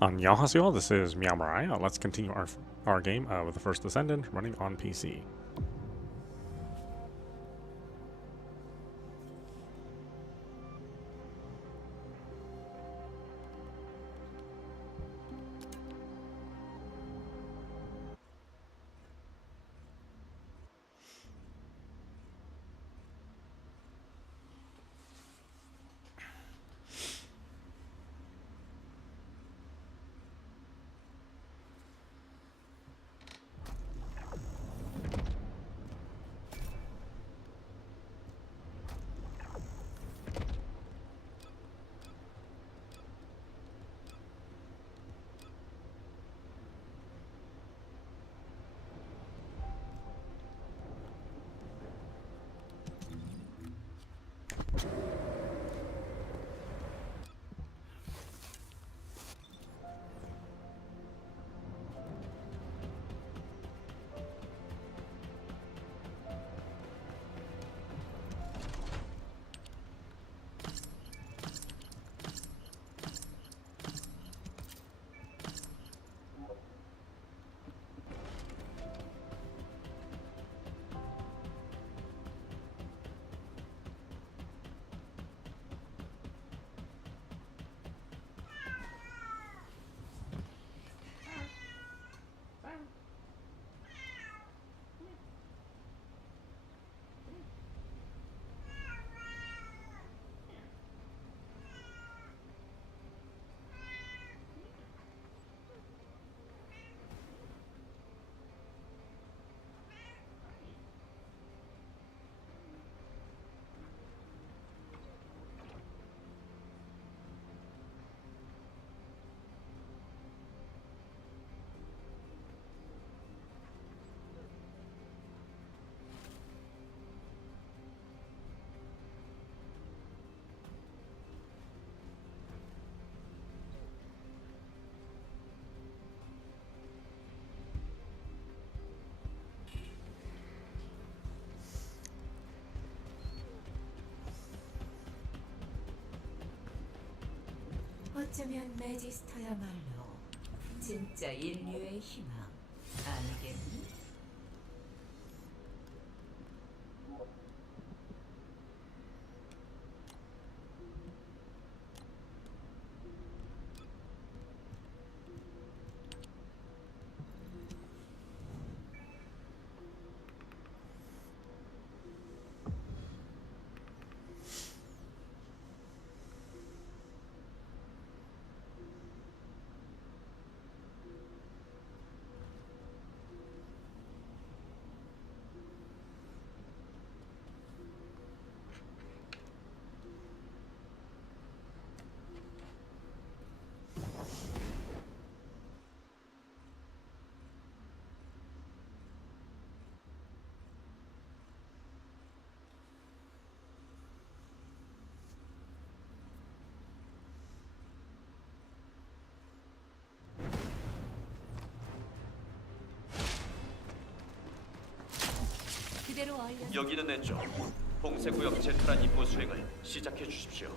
Annyeonghaseyo, this is meowmurai. Let's continue our game with the First Descendant running on PC. 어쩌면 매지스터야말로 진짜 인류의 희망 아니겠니? 여기는 내 쪽. 봉쇄구역 제트란 임무 수행을 시작해 주십시오.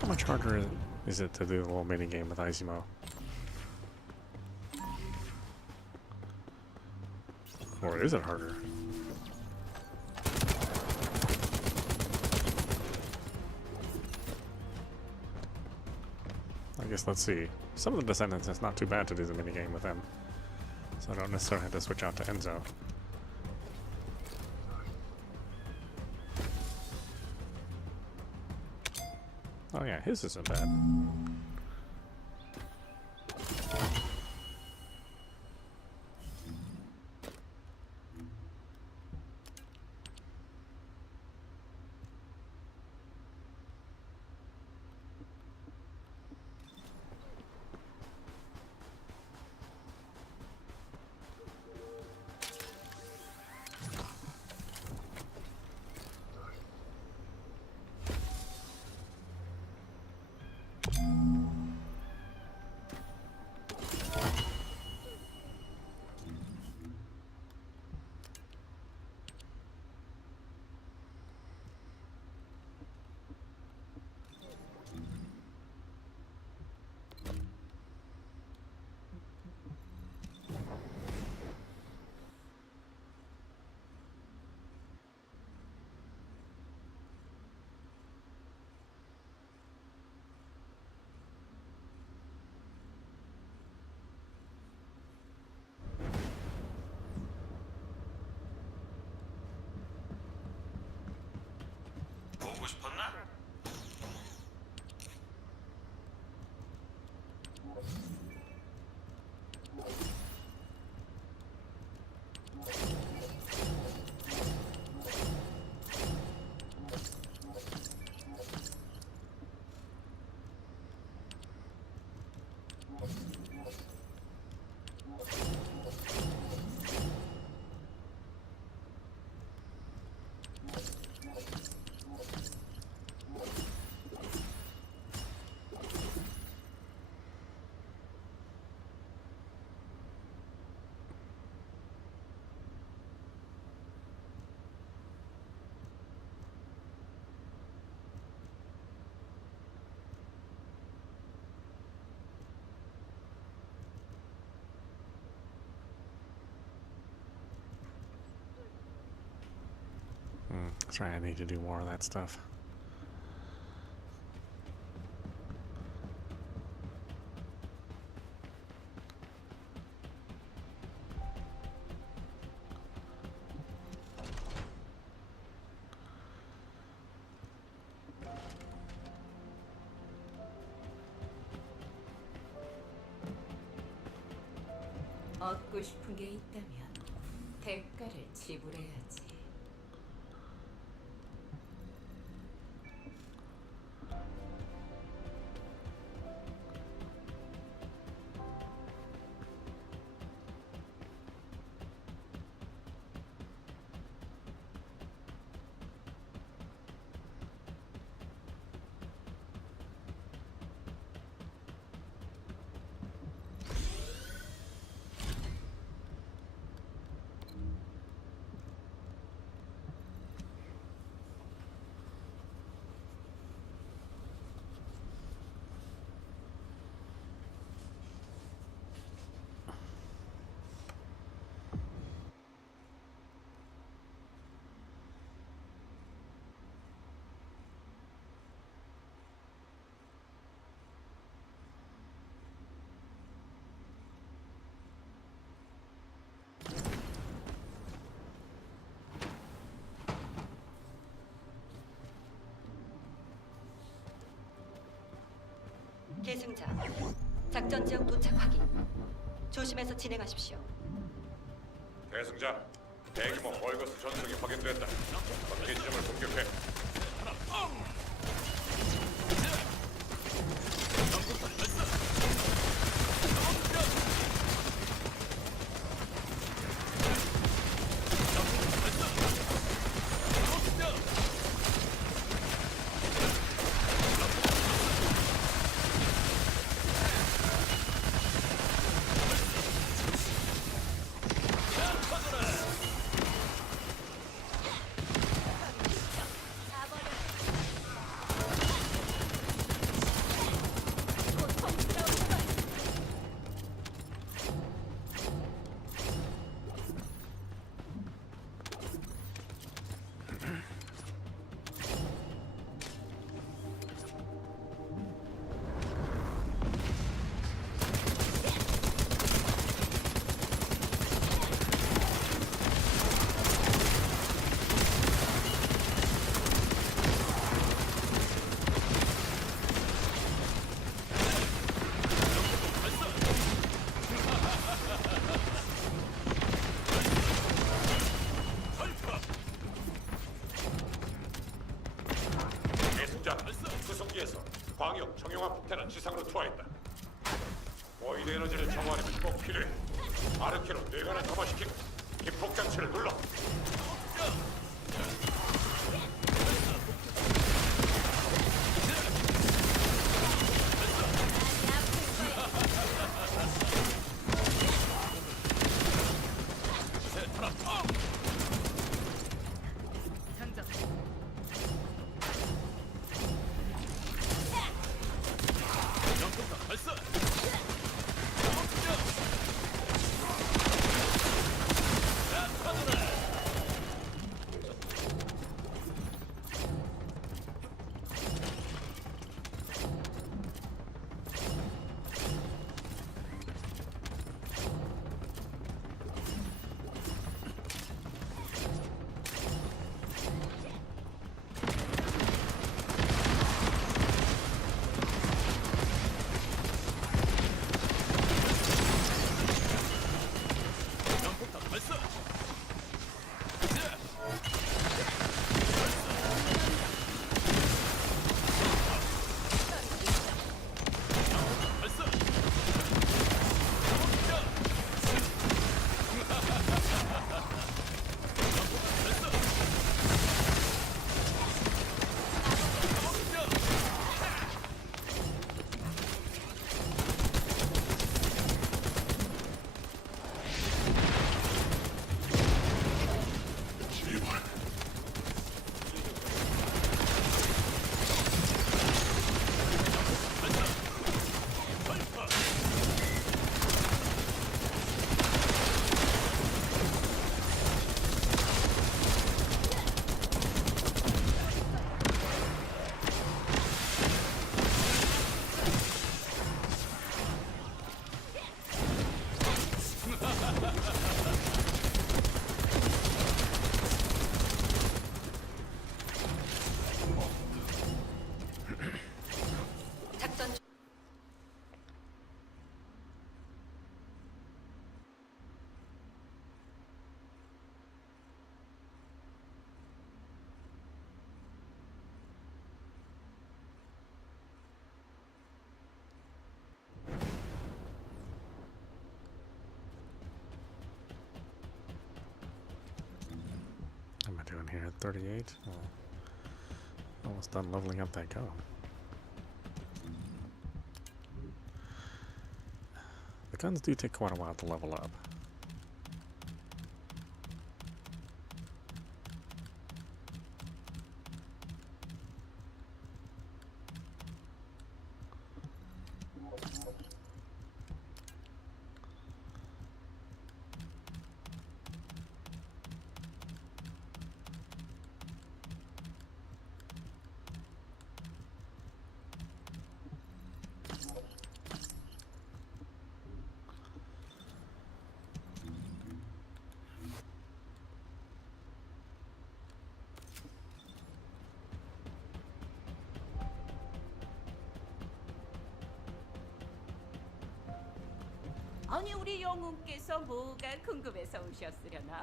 How much harder is it to do the little mini game with Izimo? Or is it harder? I guess let's see. Some of the Descendants, it's not too bad to do the mini game with them. So I don't necessarily have to switch out to Enzo. Oh yeah, his isn't bad. 보고 싶었나? That's right, I need to do more of that stuff. 얻고 싶은 게 있다면 대가를 지불해야지. 계승자, 작전 지역 도착 확인. 조심해서 진행하십시오. 대승자, 대규모 월거스 전투기 확인됐다. 적기 지점을 공격해. 광역 정형화 폭탄은 지상으로 투하했다. 보이드 에너지를 정화하려면 꼭 필요해. 아르케로 뇌관을 점화시키고 기폭 장치를 눌러. 작전 What am I doing here? 38? Oh. Almost done leveling up that gun. The guns do take quite a while to level up. 아니 우리 영웅께서 뭐가 궁금해서 오셨으려나?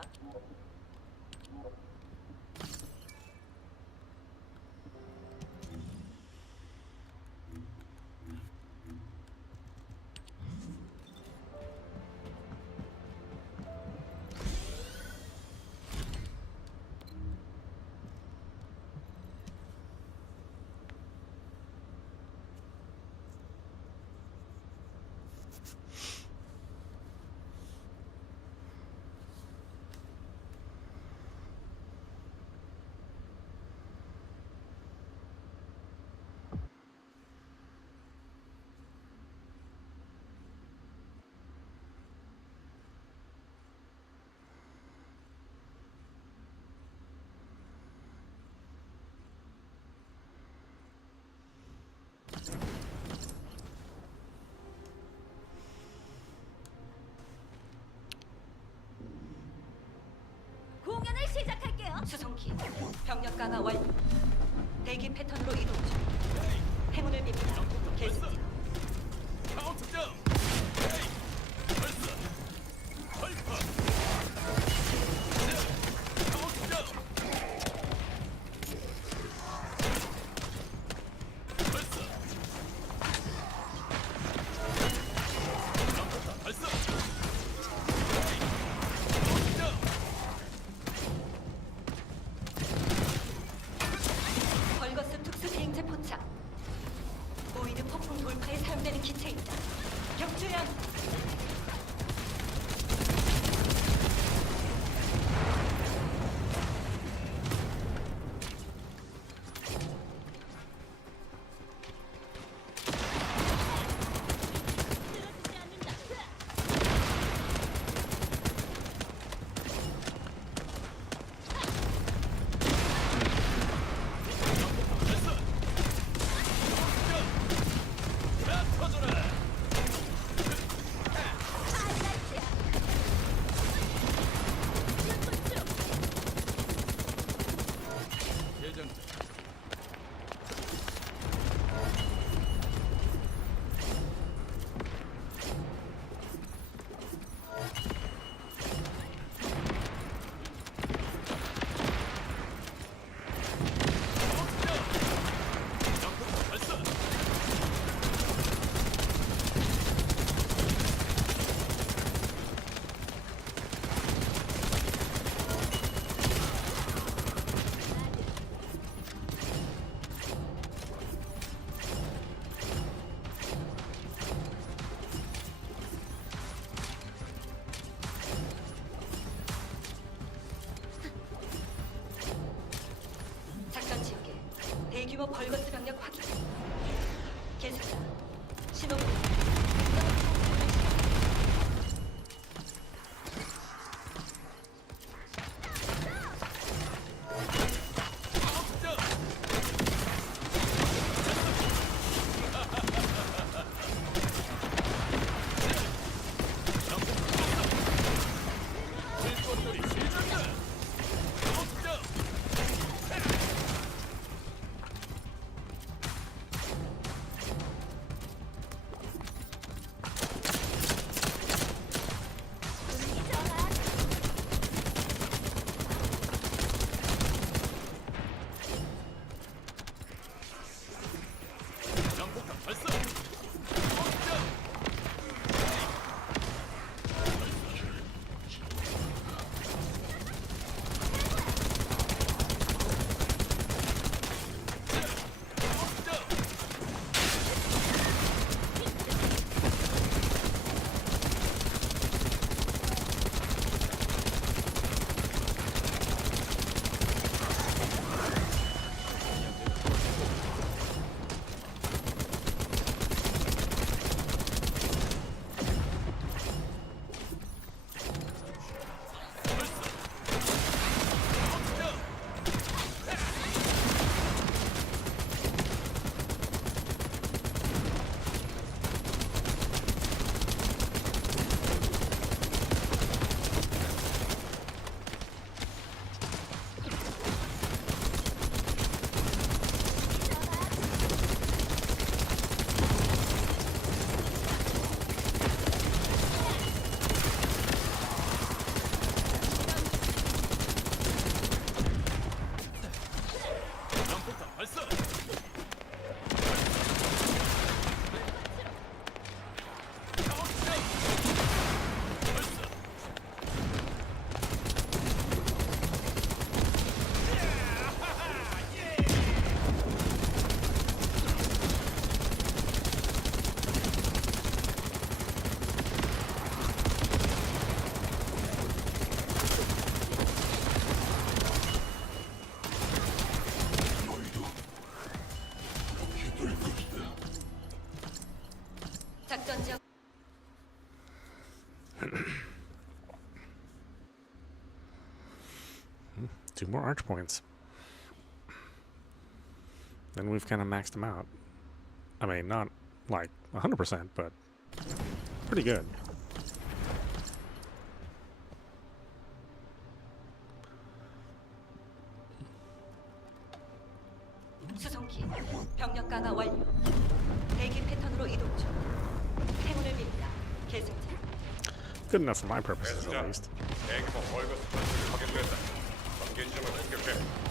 공연을 시작할게요. 수송키 병력 강화 완료. 대기 패턴으로 이동 중. 행운을 빕니다. 계승자. 작전 집계. 대규모 벌거스 병력 확인. 계속다. 신호부. 작전 지역. 2 more arch points. Then we've kind of maxed them out. I mean, not like 100%, but pretty good. 수송기. 병력 강화 완료. 대기 패턴으로 이동 중. 행운을 빕니다. 계승자. Good enough for my purposes, at 배수자, least. 대규모 벌거스 전술이 확인됐다. 경계 지점을 공격해.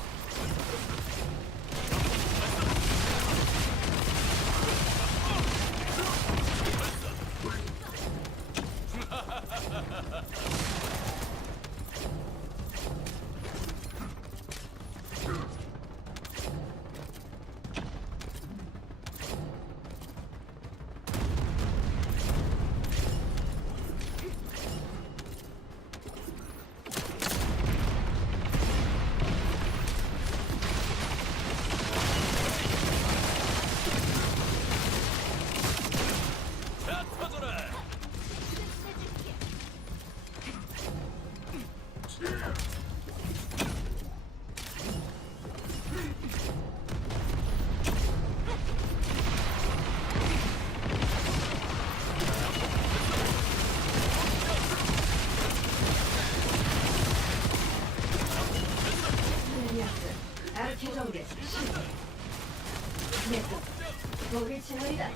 최종대 실패. 내가 우리 채널이다.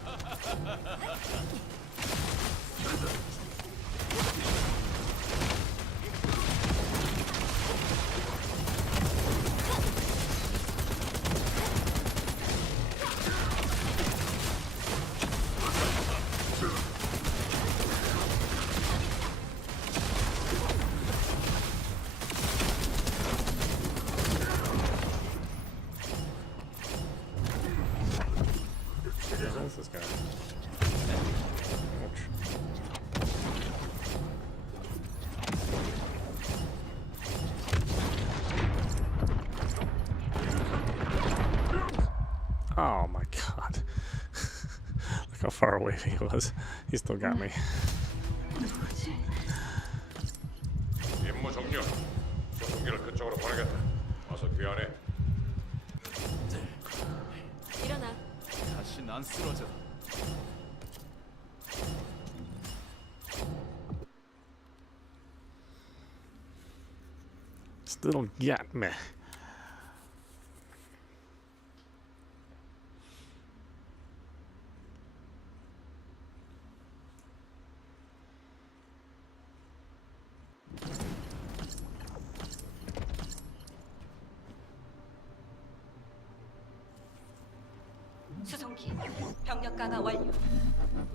Where's this guy? Ouch. Oh my god. Look how far away he was. He still got me. 임무 종료. 소송기를 그쪽으로 보내겠다. 어서 귀환해. 일어나. 다신 안 쓰러져. Still got me. 수송기 병력 강화 완료.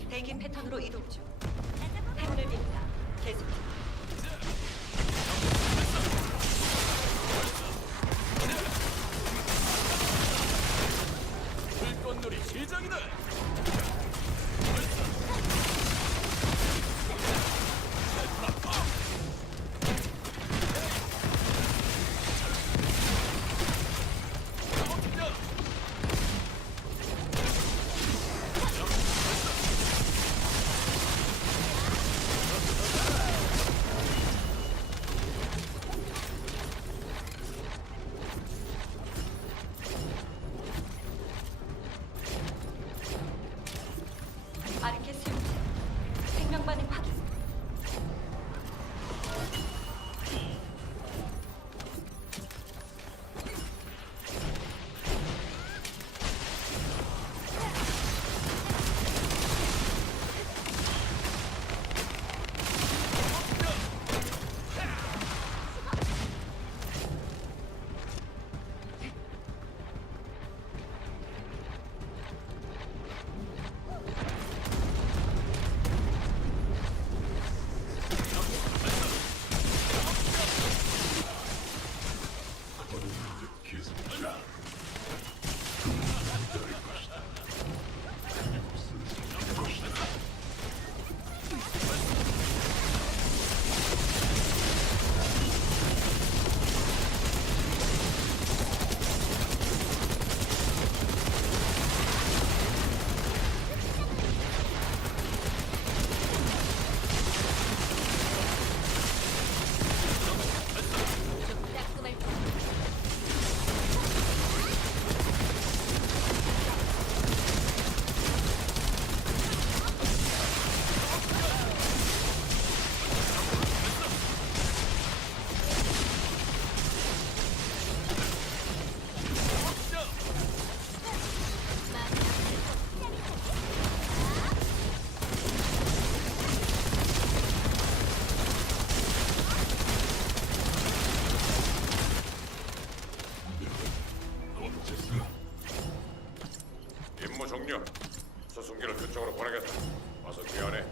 대기 패턴으로 이동 중. 행운을 빕니다. 계속. 불꽃놀이 시작이다. 아르케 수용체. 생명 반응 확인. 임무 종료. 소송기를 그쪽으로 보내겠다. 어서 귀환해.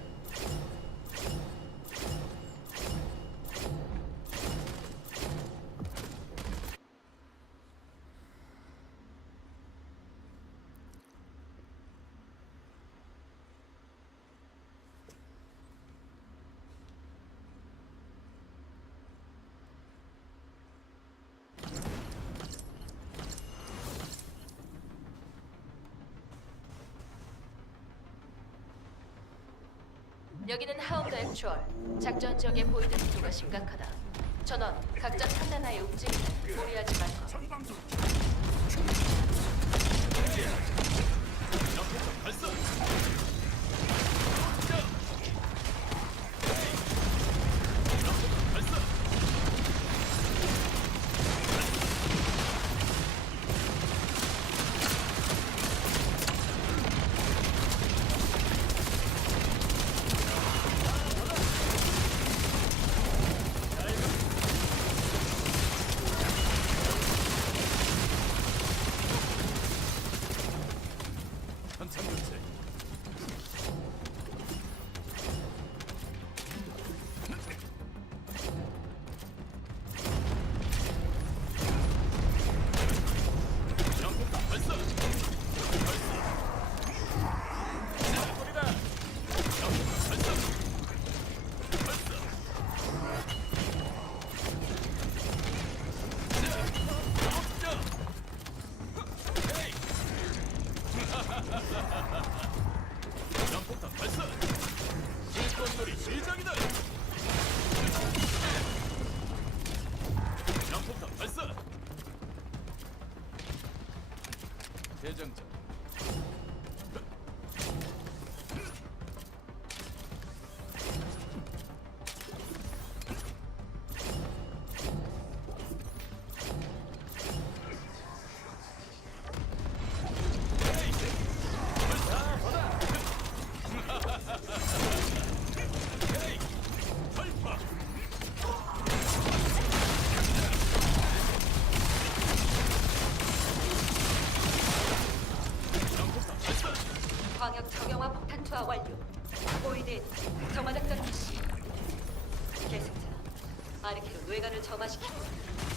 여기는 하운드 액추얼. 작전 지역에 보이는 구조가 심각하다. 전원, 각자 판단하에 움직이면 무리하지 말 것. 대장전. 광역 정형화 폭탄 투하 완료. 보이드에 정화작전 개시. 계승자 아르케로 뇌관을 점화시키고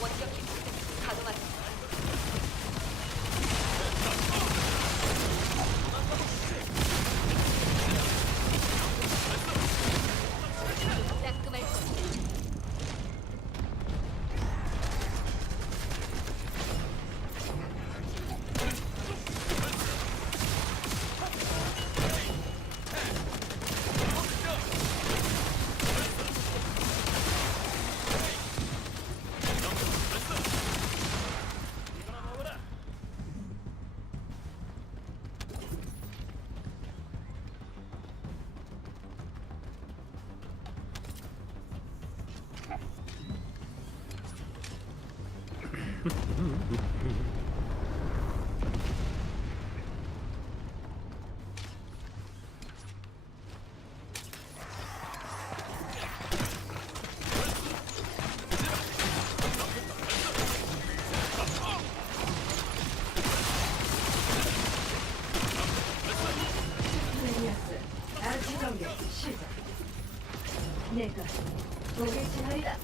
원격 기폭 가동한다. 따끔할 것이다. 메리아스 아르키 공격 시작. 내가 목을 지나리다.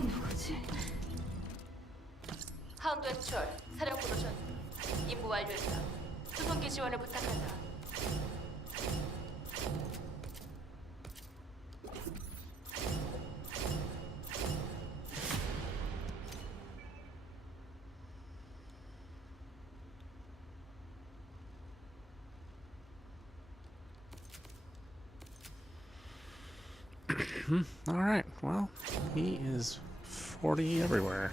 누구지? 하운드 액츄얼 사령 프로전 임무 완료했다. 수송기 지원을 부탁한다. Alright, well, he is 40 everywhere.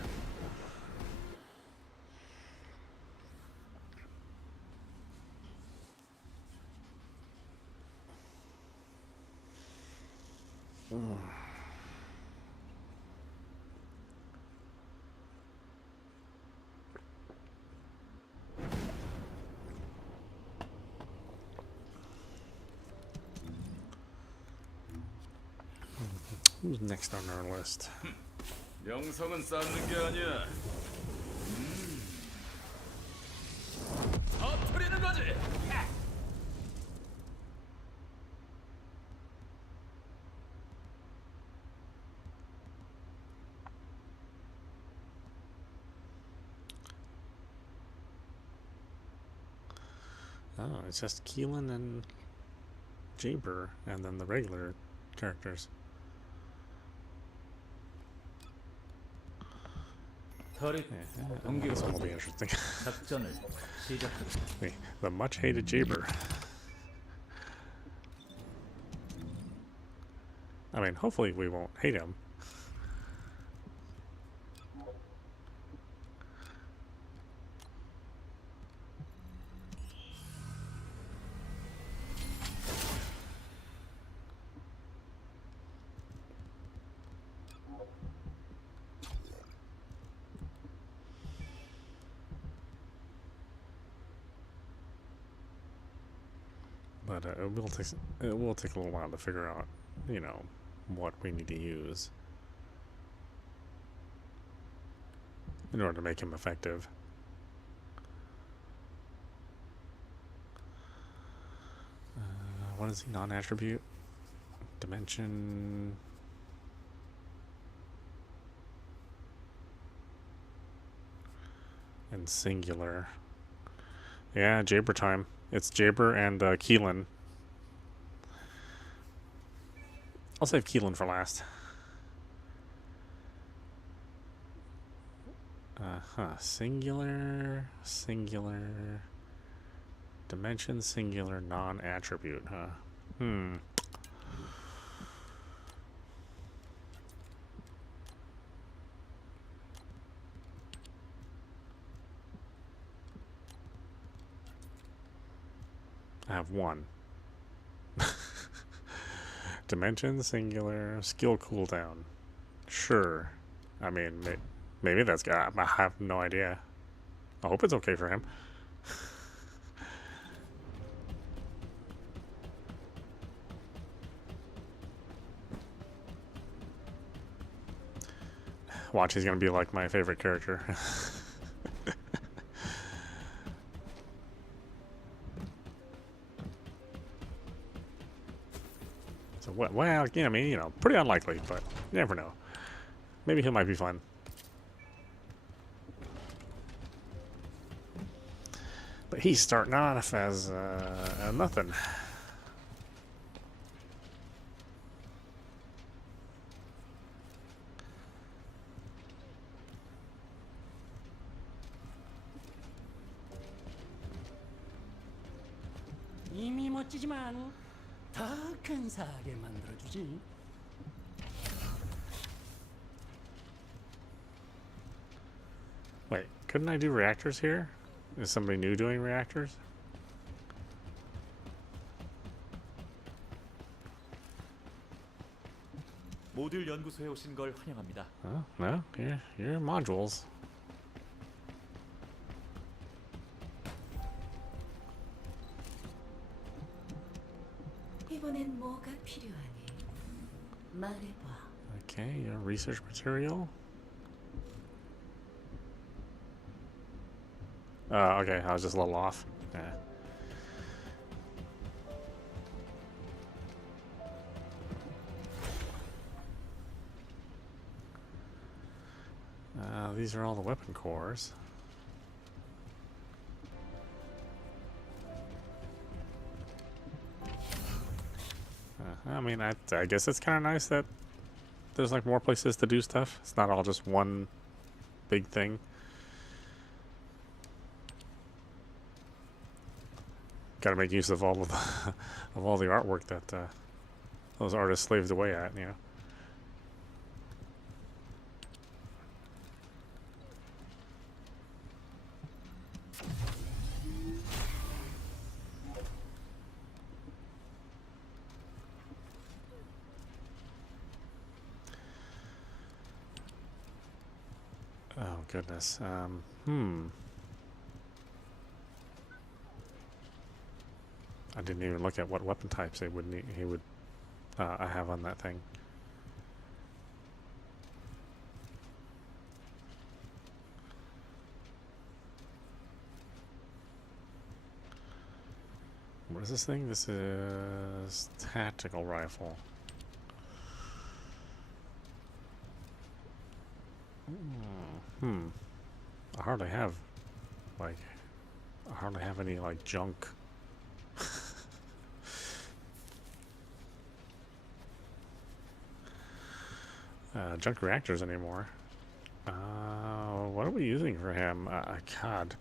Who's next on our list? 명성은 쌓는 게 아니야. 터뜨리는 거지. Oh, it's just Keelan and Jaber, and then the regular characters. 터리 This one will be interesting. 작전을 시작하겠다. The much hated Jaber. I mean, hopefully we won't hate him. But it will take a little while to figure out, you know, what we need to use in order to make him effective. What is he? Non-attribute, dimension, And singular. Yeah, Jaber time. It's Jaber and Keelan. I'll save Keelan for last. Singular, singular, dimension, singular, non-attribute, huh? I have one. Dimension, singular, skill cooldown. Sure. I mean, maybe that's got. I have no idea. I hope it's okay for him. Watch, he's gonna be like my favorite character. So what? Well, yeah, I mean, you know, pretty unlikely, but you never know. Maybe he might be fun. But he's starting off as nothing. 이미 멋지지만 더 근사하게 만들어주지. Wait, couldn't I do reactors here? Is somebody new doing reactors? 모듈 연구소에 오신 걸 환영합니다. Oh, no, your modules. 이번엔 뭐가 필요하니? 말해봐. Okay, your research material. Okay, I was just a little off. Yeah. These are all the weapon cores. I mean, I guess it's kind of nice that there's like more places to do stuff. It's not all just one big thing. Got to make use of all of the of all the artwork that those artists slaved away at, you know. Oh goodness. I didn't even look at what weapon types he would I have on that thing. What is this thing? This is tactical rifle. I hardly have any like junk. Junk reactors anymore. What are we using for him? God,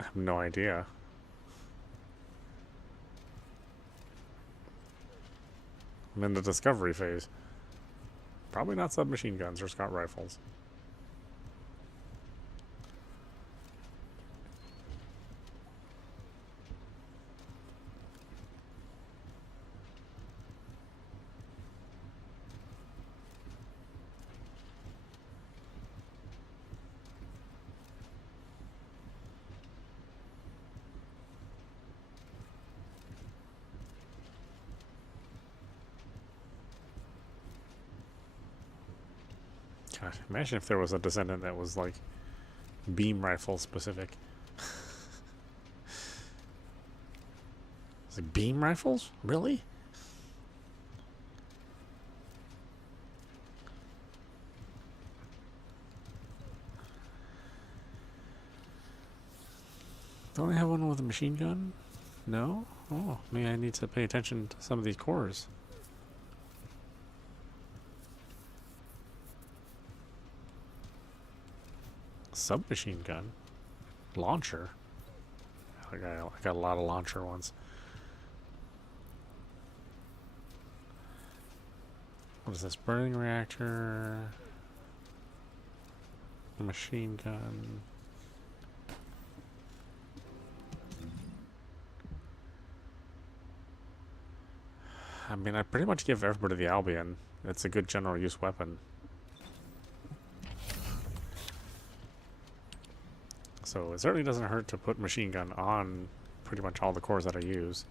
I have no idea. I'm in the discovery phase. Probably not submachine guns or scout rifles. God, imagine if there was a Descendant that was like beam rifle specific. It's like beam rifles? Really? Don't I have one with a machine gun? No? Oh, maybe I need to pay attention to some of these cores. Submachine gun? Launcher? I got a lot of launcher ones. What is this? Burning reactor? Machine gun? I mean, I pretty much give everybody the Albion. It's a good general use weapon. So it certainly doesn't hurt to put machine gun on pretty much all the cores that I use.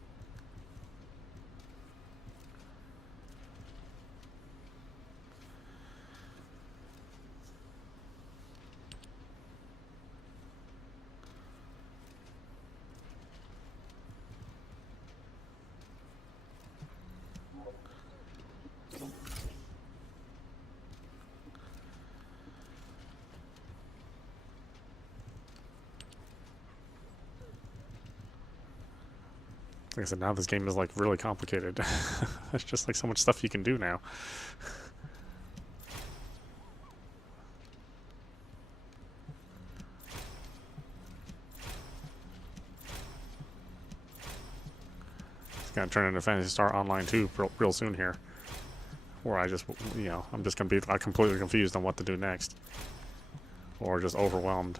Like I said, now this game is like really complicated. There's just like so much stuff you can do now. It's gonna turn into Phantasy Star Online 2 real soon here. Where I just, you know, I'm just gonna be completely confused on what to do next. Or just overwhelmed.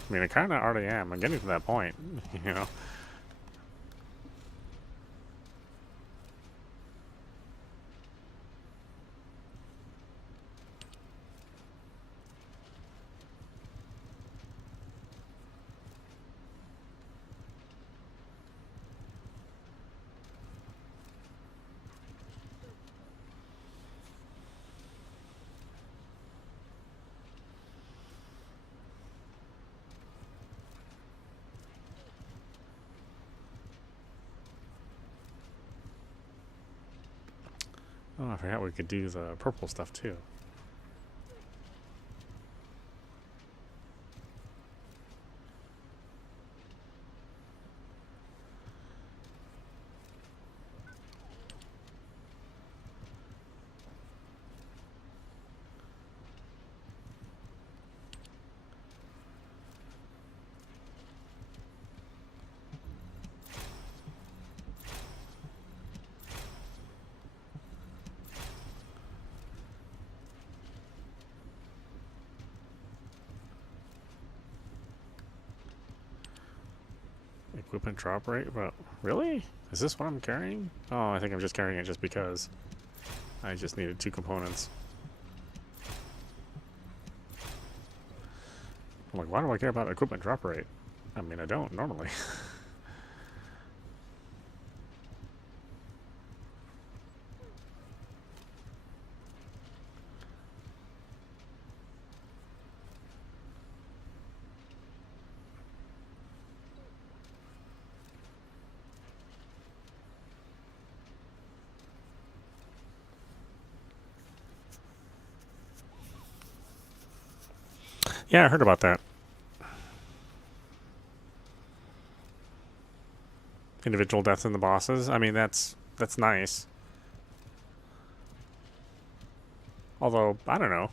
I mean, I kind of already am. I'm getting to that point, you know. Oh, I forgot we could do the purple stuff too. Equipment drop rate? Well, really? Is this what I'm carrying? Oh, I think I'm just carrying it just because I just needed 2 components. I'm like, why do I care about equipment drop rate? I mean, I don't normally. Yeah, I heard about that. Individual deaths in the bosses. I mean, that's nice. Although, I don't know.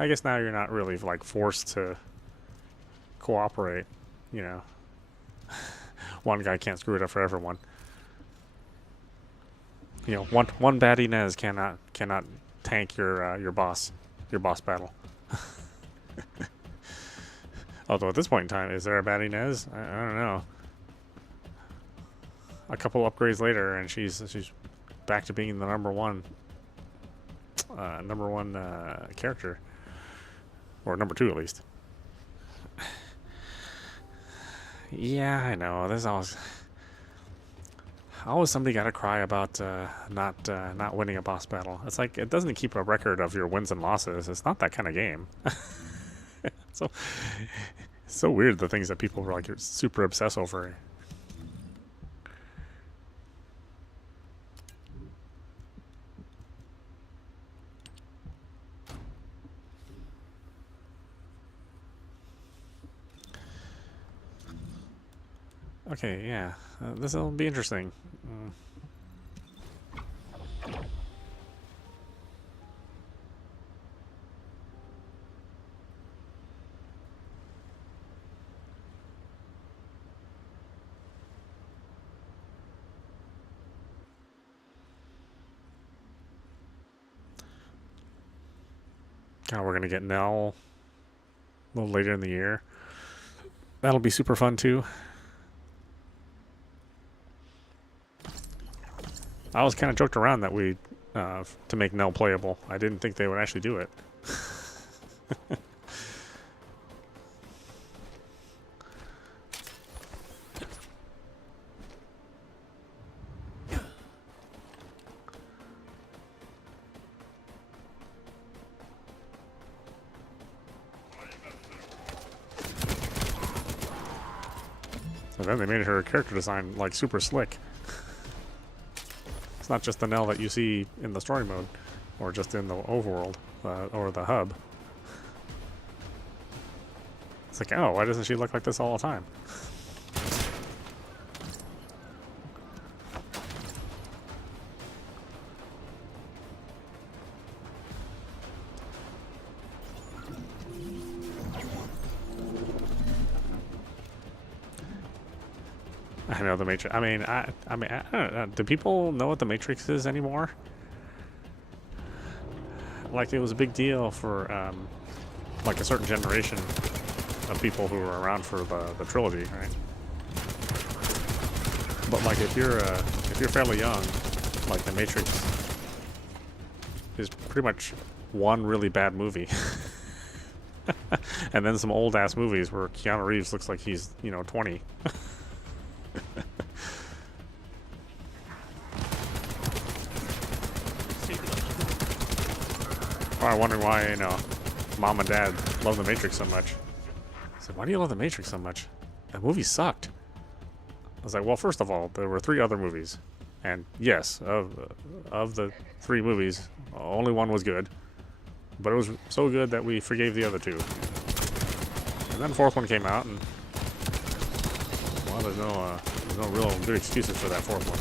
I guess now you're not really like forced to cooperate, you know. One guy can't screw it up for everyone. You know, one baddie Nez cannot tank your boss battle. Although at this point in time, is there a baddie Nez? I don't know. A couple upgrades later, and she's back to being the number one character, or number 2 at least. Yeah, I know. There's always somebody got to cry about not winning a boss battle. It's like it doesn't keep a record of your wins and losses. It's not that kind of game. So it's so weird the things that people are like super obsessed over. Okay, yeah. This will be interesting. God, we're gonna get Nell a little later in the year. That'll be super fun too. I was kind of joked around that we to make Nell playable. I didn't think they would actually do it. So then they made her character design like super slick. It's not just the Nell that you see in the story mode, or just in the overworld, or the hub. It's like, oh, why doesn't she look like this all the time? I know the Matrix. I mean, I don't know. Do people know what the Matrix is anymore? Like, it was a big deal for like a certain generation of people who were around for the trilogy, right? But like, if you're fairly young, like the Matrix is pretty much one really bad movie, and then some old ass movies where Keanu Reeves looks like he's 20. I'm wondering why, Mom and Dad love the Matrix so much. I said, why do you love the Matrix so much? That movie sucked. I was like, well, first of all, there were 3 other movies. And yes, of the 3 movies, only one was good. But it was so good that we forgave the other 2. And then the 4th one came out, and well, there's no real good excuses for that 4th one.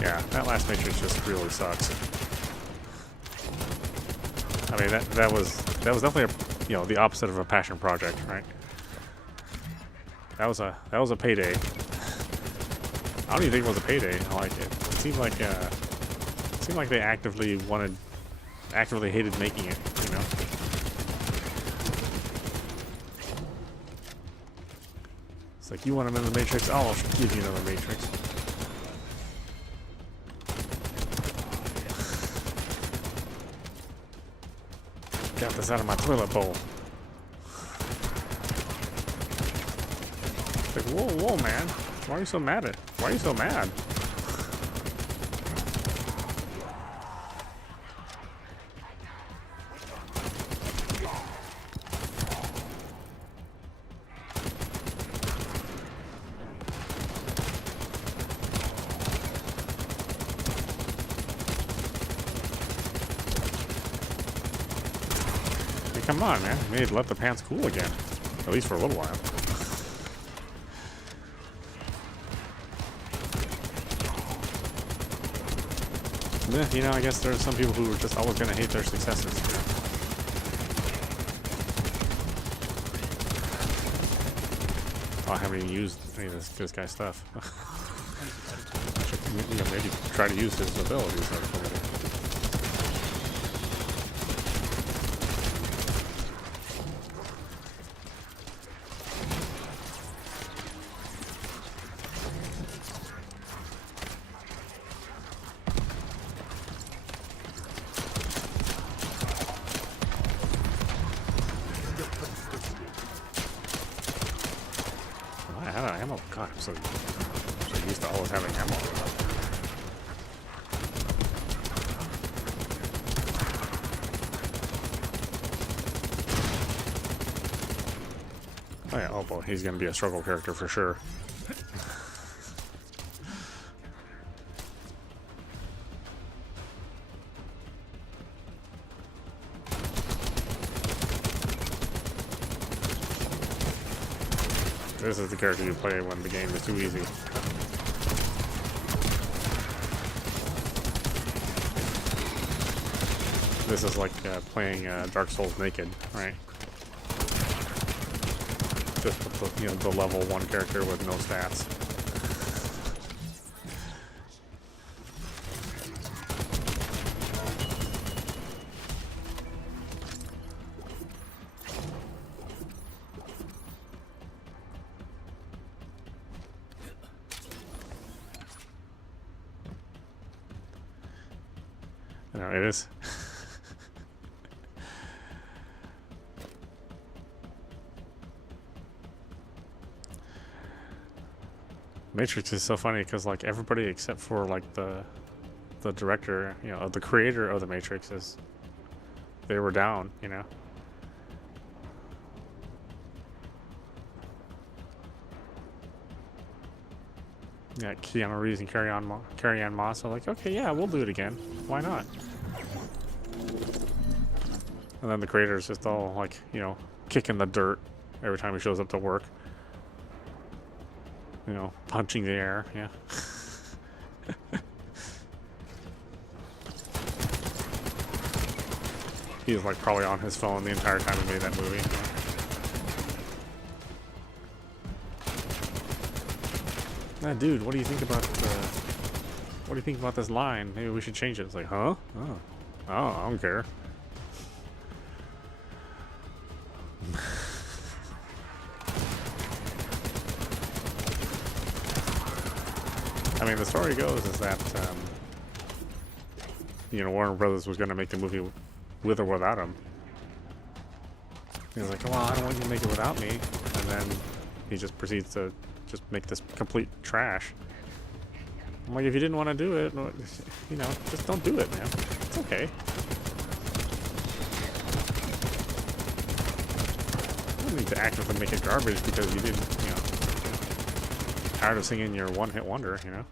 Yeah, that last Matrix just really sucks. I mean, that was definitely the opposite of a passion project, right? That was a payday. I don't even think it was a payday. Like it seemed like they actively hated making it. It's like, you want another Matrix? I'll give you another Matrix. Got this out of my toilet bowl. It's like, whoa, man. Why are you so mad Why are you so mad? Come on, man. We need to let the pants cool again. At least for a little while. Yeah, I guess there's some people who are just always going to hate their successes. I haven't even used any of this guy's stuff. I should, maybe try to use his abilities. Ammo. God, I'm so used to always having ammo. Oh yeah, oh boy, he's gonna be a struggle character for sure. This is the character you play when the game is too easy. This is like playing Dark Souls naked, right? Just with the, the level 1 character with no stats. You know, it is. Matrix is so funny because like everybody except for like the director, you know, the creator of the Matrix is they were down, you know. Yeah, Keanu Reeves and Carrie-Anne Moss are like, okay, yeah, we'll do it again. Why not? And then the creator is just all like, you know, kicking the dirt every time he shows up to work. You know, punching the air, yeah. He was like probably on his phone the entire time he made that movie. Yeah. Dude, what do you think about this line? Maybe we should change it. It's like, huh? Oh, I don't care. I mean, the story goes is that, you know, Warner Brothers was going to make the movie with or without him. He was like, well, I don't want you to make it without me. And then he just proceeds to just make this complete trash. I'm like, if you didn't want to do it, you know, just don't do it, man. It's okay. You don't need to actively make it garbage because you didn't, you know, tired of singing your one-hit wonder, you know?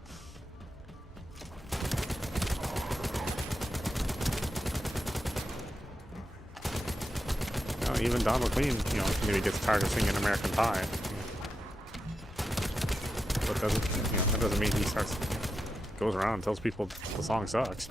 Even Don McLean, you know, maybe gets tired of singing American Pie. But doesn't, you know, that doesn't mean he starts, goes around and tells people the song sucks.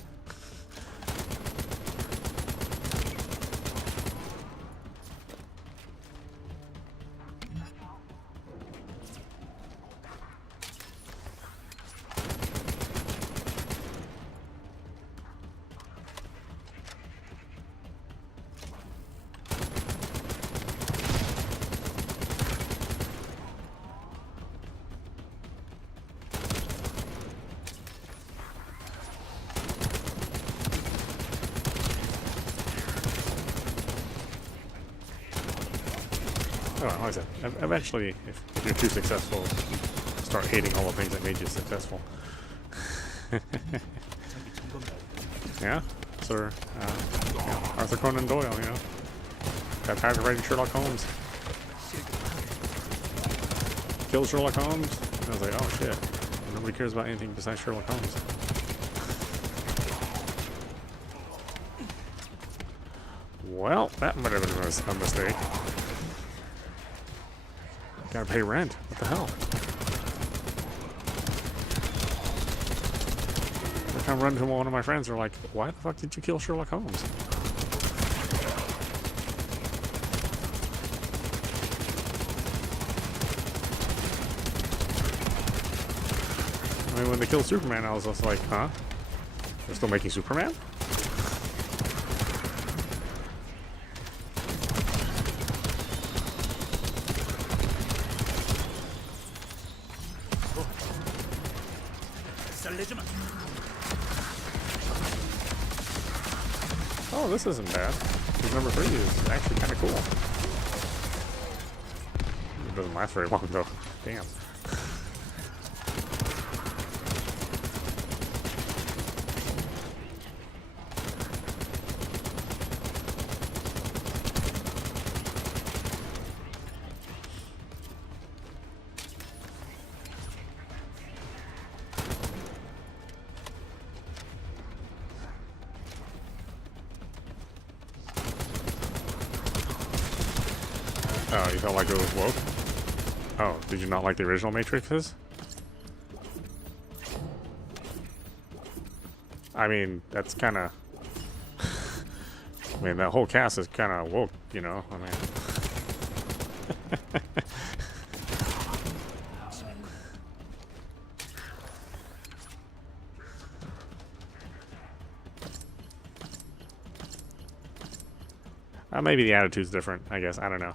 Oh, like I said, eventually, if you're too successful, start hating all the things that made you successful. Yeah, Sir you know, Arthur Conan Doyle, you know, got tired of writing Sherlock Holmes. Killed Sherlock Holmes. And I was like, oh shit, nobody cares about anything besides Sherlock Holmes. Well, that might have been a mistake. Gotta pay rent. What the hell? Every time I run into one of my friends, they're like, why the fuck did you kill Sherlock Holmes? I mean, when they killed Superman, I was just like, huh? They're still making Superman? Oh, this isn't bad. Because number 3 is actually kind of cool. It doesn't last very long, though. Damn. Oh, you felt like it was woke? Oh, did you not like the original Matrixes? I mean, that's kind of... I mean, that whole cast is kind of woke, you know? I mean... maybe the attitude's different, I guess. I don't know.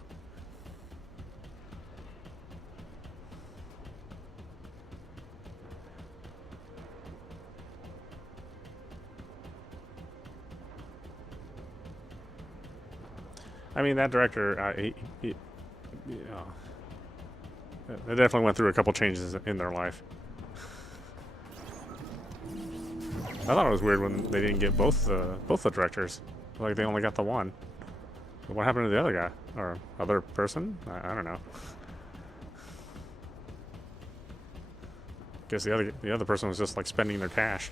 I mean, that director, you know, they definitely went through a couple changes in their life. I thought it was weird when they didn't get both the directors. Like, they only got the one. What happened to the other guy? Or other person? I don't know. Guess the other person was just like spending their cash.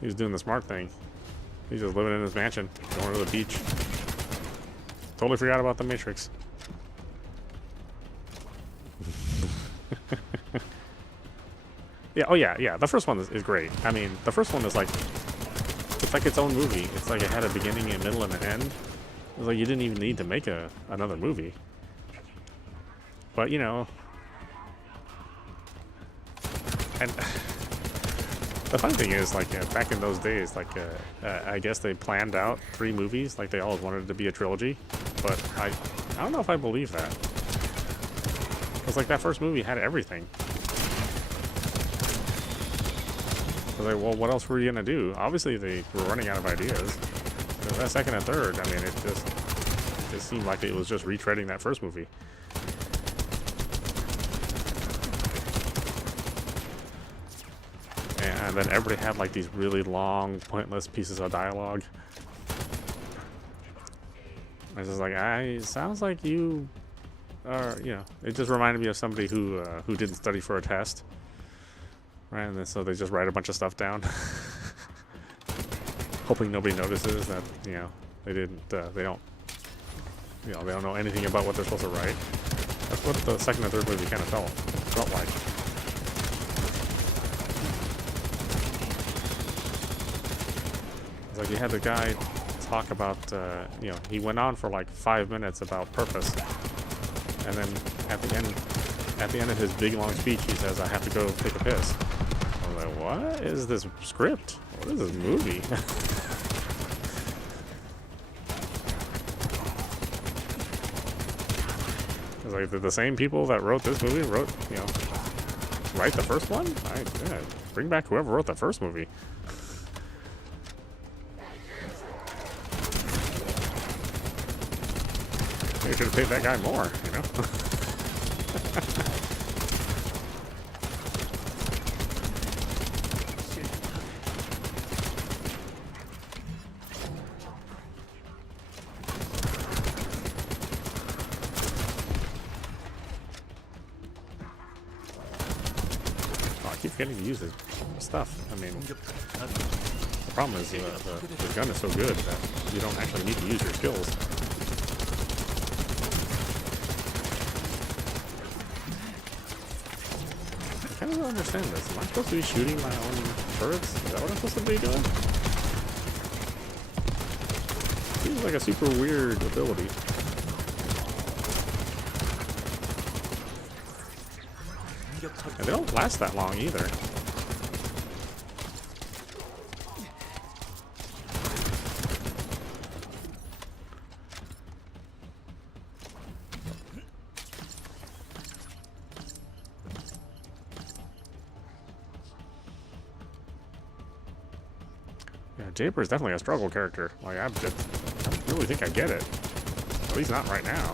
He was doing the smart thing. He's just living in his mansion, going to the beach. Totally forgot about the Matrix. Yeah, oh yeah. The first one is great. I mean, the first one is like, it's like its own movie. It's like it had a beginning, a middle, and an end. It's like you didn't even need to make another movie. But, you know, and the funny thing is, like, back in those days, like, I guess they planned out 3 movies. Like, they always wanted it to be a trilogy. But I don't know if I believe that. Because, like, that first movie had everything. I was like, well, what else were you going to do? Obviously, they were running out of ideas. So that second and third, I mean, it just seemed like it was just retreading that first movie. And then everybody had, like, these really long, pointless pieces of dialogue. I was just like, it sounds like you are, you know, it just reminded me of somebody who didn't study for a test. Right, and then so they just write a bunch of stuff down, hoping nobody notices that, you know, they don't know anything about what they're supposed to write. That's what the second and third movie kind of felt like. It's like you had the guy talk about, you know, he went on for like 5 minutes about purpose, and then at the end of his big long speech, he says, "I have to go take a piss." I was like, what is this script? What is this movie? It's like the same people that wrote this movie wrote the first one? Yeah, bring back whoever wrote the first movie. Maybe should have paid that guy more, you know? Getting to use his stuff. I mean, the problem is the gun is so good that you don't actually need to use your skills. I kind of don't understand this. Am I supposed to be shooting my own turrets? Is that what I'm supposed to be doing? Seems like a super weird ability. And they don't last that long either. Yeah, Japer is definitely a struggle character. Like, I really think I get it. At least not right now.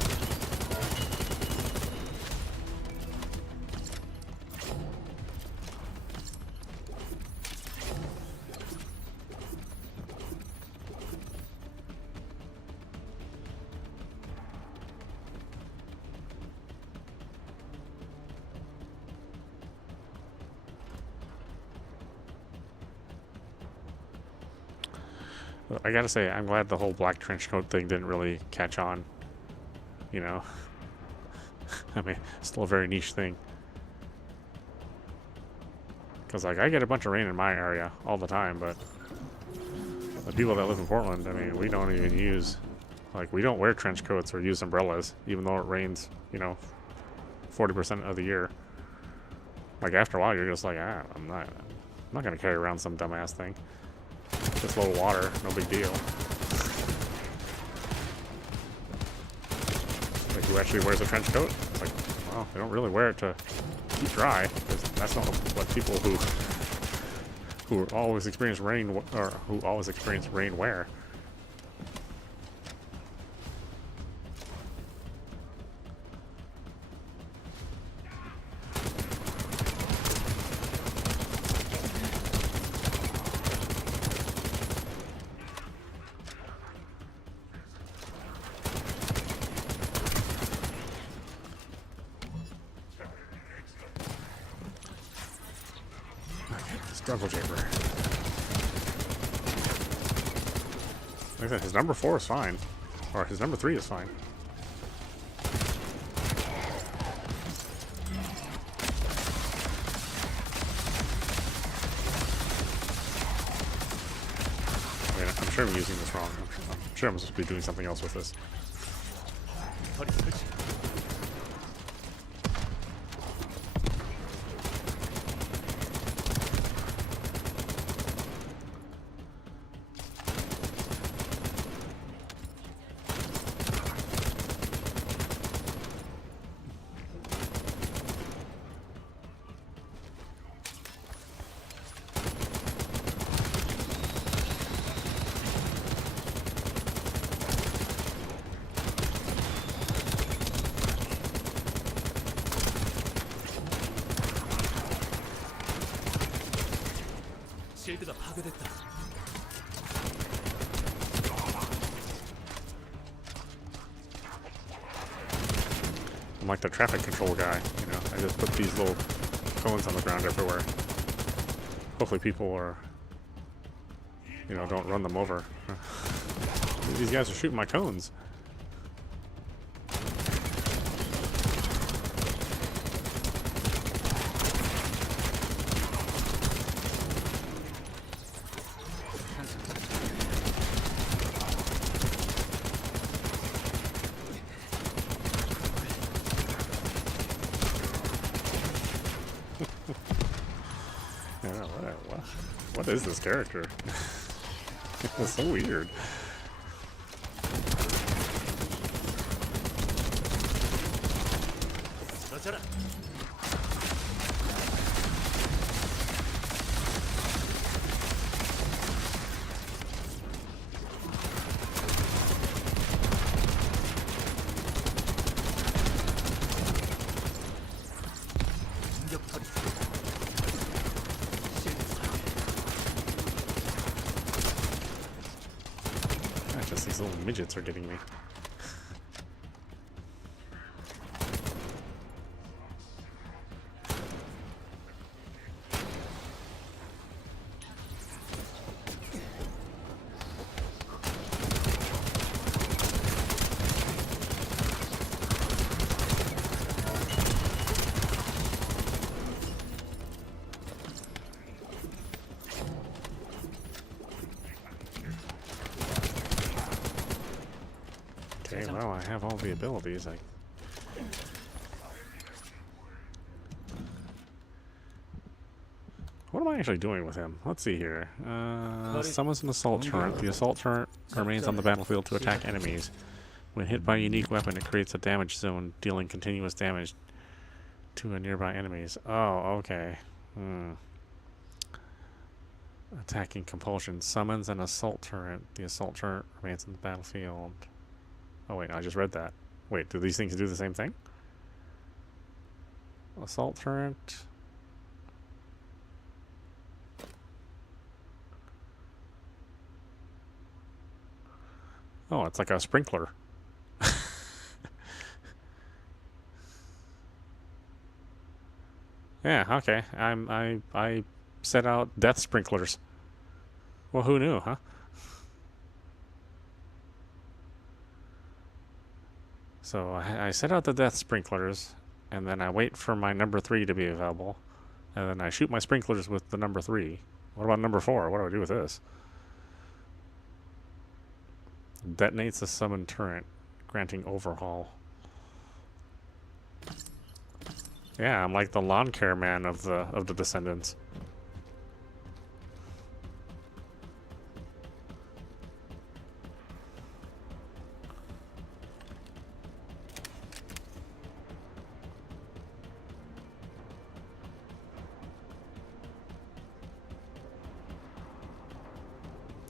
I gotta say, I'm glad the whole black trench coat thing didn't really catch on. You know? I mean, still a very niche thing. Because, like, I get a bunch of rain in my area all the time, but the people that live in Portland, I mean, we don't even use, like, we don't wear trench coats or use umbrellas, even though it rains, you know, 40% of the year. Like, after a while, you're just like, I'm not gonna carry around some dumbass thing. Just a little water, no big deal. Like, who actually wears a trench coat? It's like, well, they don't really wear it to keep dry, because that's not what people who always experience rain or who always experience rain wear. Struggle Chamber. Like I said, his number 4 is fine. Or his number 3 is fine. I mean, I'm sure I'm using this wrong. I'm sure I'm supposed to be doing something else with this. 실드가 파괴됐다. I'm like the traffic control guy, you know. I just put these little cones on the ground everywhere. Hopefully people are, you know, don't run them over. These guys are shooting my cones. What is this character? It's so weird. Just these little midgets are getting me. Okay, well, I have all the abilities. What am I actually doing with him? Let's see here. Summons an assault turret. The assault turret remains on the battlefield to attack enemies. When hit by a unique weapon, it creates a damage zone, dealing continuous damage to nearby enemies. Oh, okay. Attacking compulsion. Summons an assault turret. The assault turret remains on the battlefield. Oh wait, I just read that. Wait, do these things do the same thing? Assault turret. Oh, it's like a sprinkler. Yeah, okay. I set out death sprinklers. Well, who knew, huh? So I set out the death sprinklers, and then I wait for my number 3 to be available, and then I shoot my sprinklers with the number 3. What about number 4? What do I do with this? Detonates a summon turret, granting overhaul. Yeah, I'm like the lawn care man of the Descendants.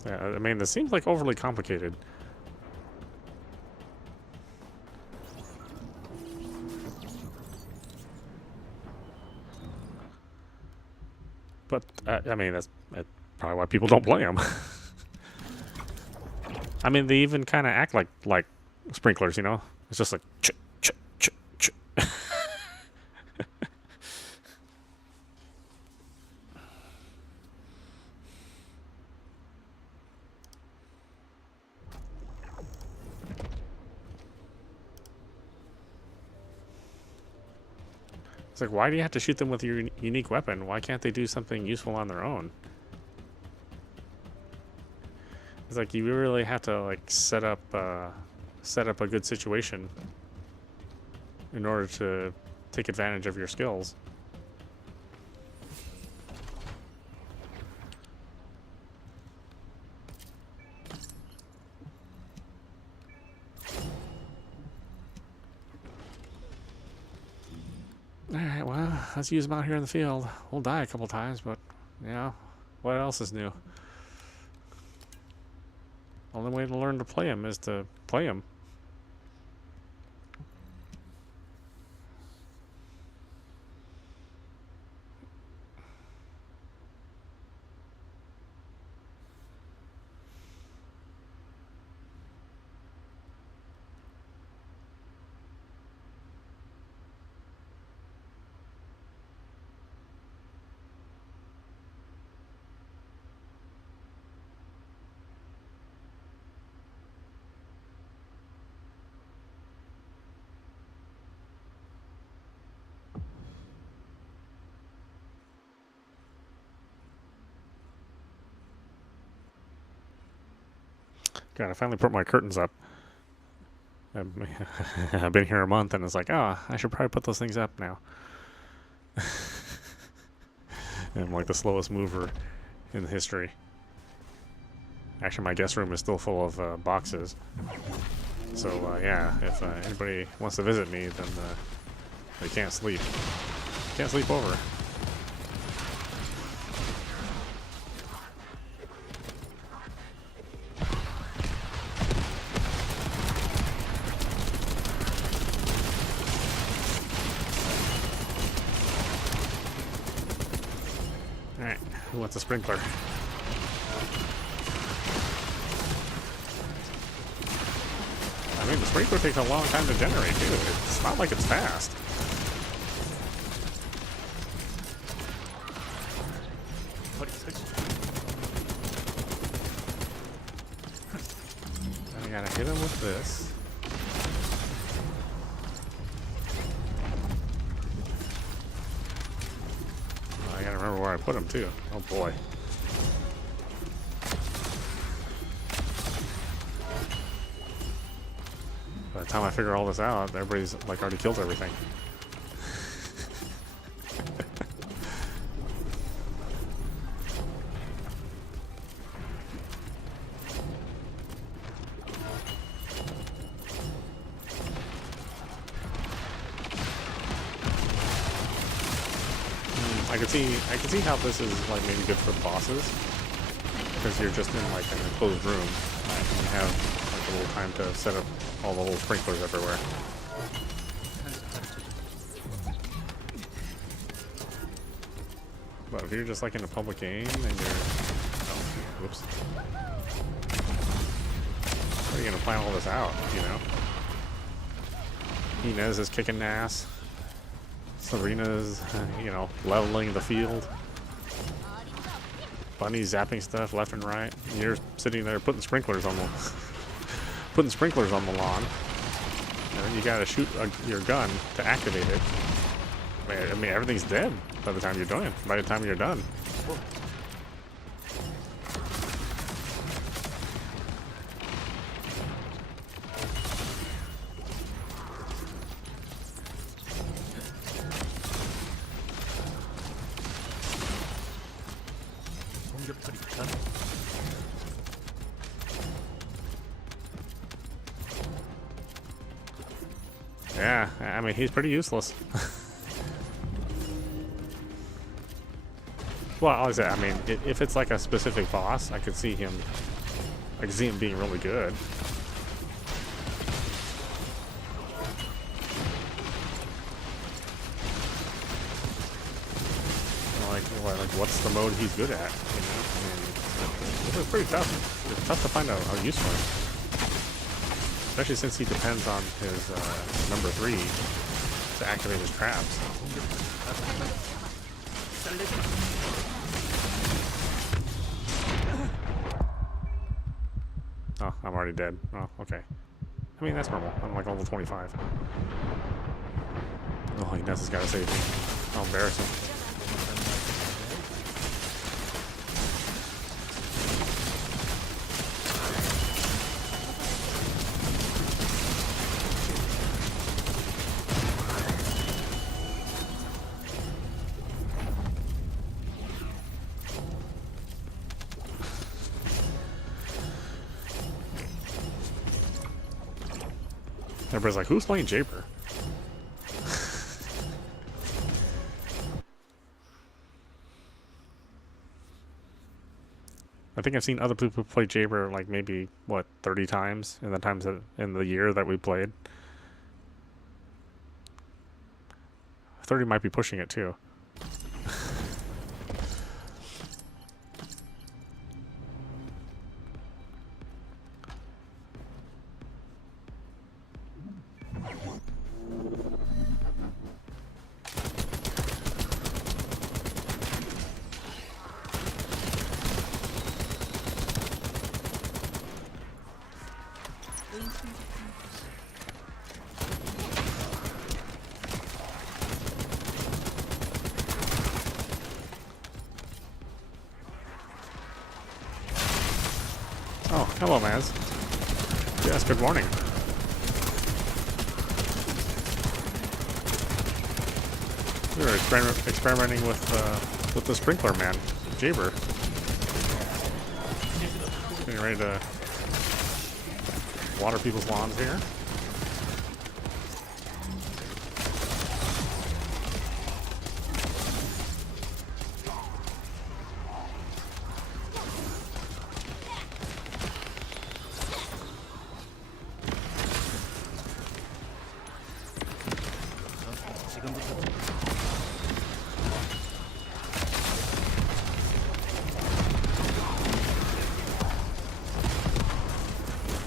Yeah, I mean, this seems like overly complicated. But, I mean, that's probably why people don't play them. I mean, they even kind of act like sprinklers, you know? It's just like, ch ch ch ch. It's like, why do you have to shoot them with your unique weapon? Why can't they do something useful on their own? It's like you really have to like set up a good situation in order to take advantage of your skills. Alright, well, let's use them out here in the field. We'll die a couple times, but, you know, what else is new? Only way to learn to play them is to play them. God, I finally put my curtains up. I've been here a month, and it's like, oh, I should probably put those things up now. I'm like the slowest mover in history. Actually, my guest room is still full of boxes. So, yeah, if anybody wants to visit me, then they can't sleep. Can't sleep over. Alright, who wants a sprinkler? I mean, the sprinkler takes a long time to generate, too. It's not like it's fast. I gotta hit him with this. I gotta remember where I put him, too. Oh, boy. By the time I figure all this out, everybody's like already killed everything. I can see how this is like maybe good for the bosses, because you're just in like an enclosed room and you have like a little time to set up all the little sprinklers everywhere. But if you're just like in a public game and you're, oh, whoops, how are you gonna plan all this out? You know, Inez is kicking ass. Serena's, you know, leveling the field. Bunny's zapping stuff left and right. You're sitting there putting sprinklers on the lawn. then you gotta shoot your gun to activate it. I mean, everything's dead by the time you're doing. By the time you're done. 공격 처리 가능. Yeah, I mean, he's pretty useless. Well, like I said, I mean, if it's like a specific boss, I could see him, being really good. Like what's the mode he's good at? You know, I mean, it's pretty tough. It's tough to find a use for him, especially since he depends on his number 3 to activate his traps. Oh, I'm already dead. Oh, okay. I mean, that's normal. I'm like level 25. Oh, Inez has got to save me. How embarrassing. Everybody's like, who's playing Jaber? I think I've seen other people play Jaber like maybe, what, 30 times in the year that we played. 30 might be pushing it too. Oh, hello, Maz. Yes, good morning. We were experimenting with the sprinkler man, Jaber. Getting ready to water people's lawns here.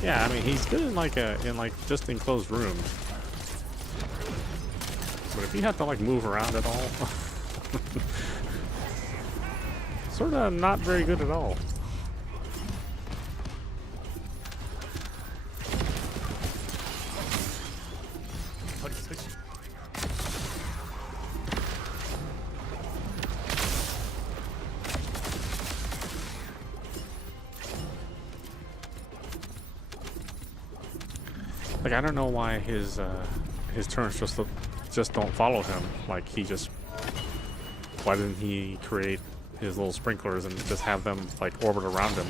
Yeah, I mean, he's good in like just enclosed rooms. But if you have to like move around at all, sort of not very good at all. Like, I don't know why his turns just don't follow him. Like, why didn't he create his little sprinklers and just have them like orbit around him?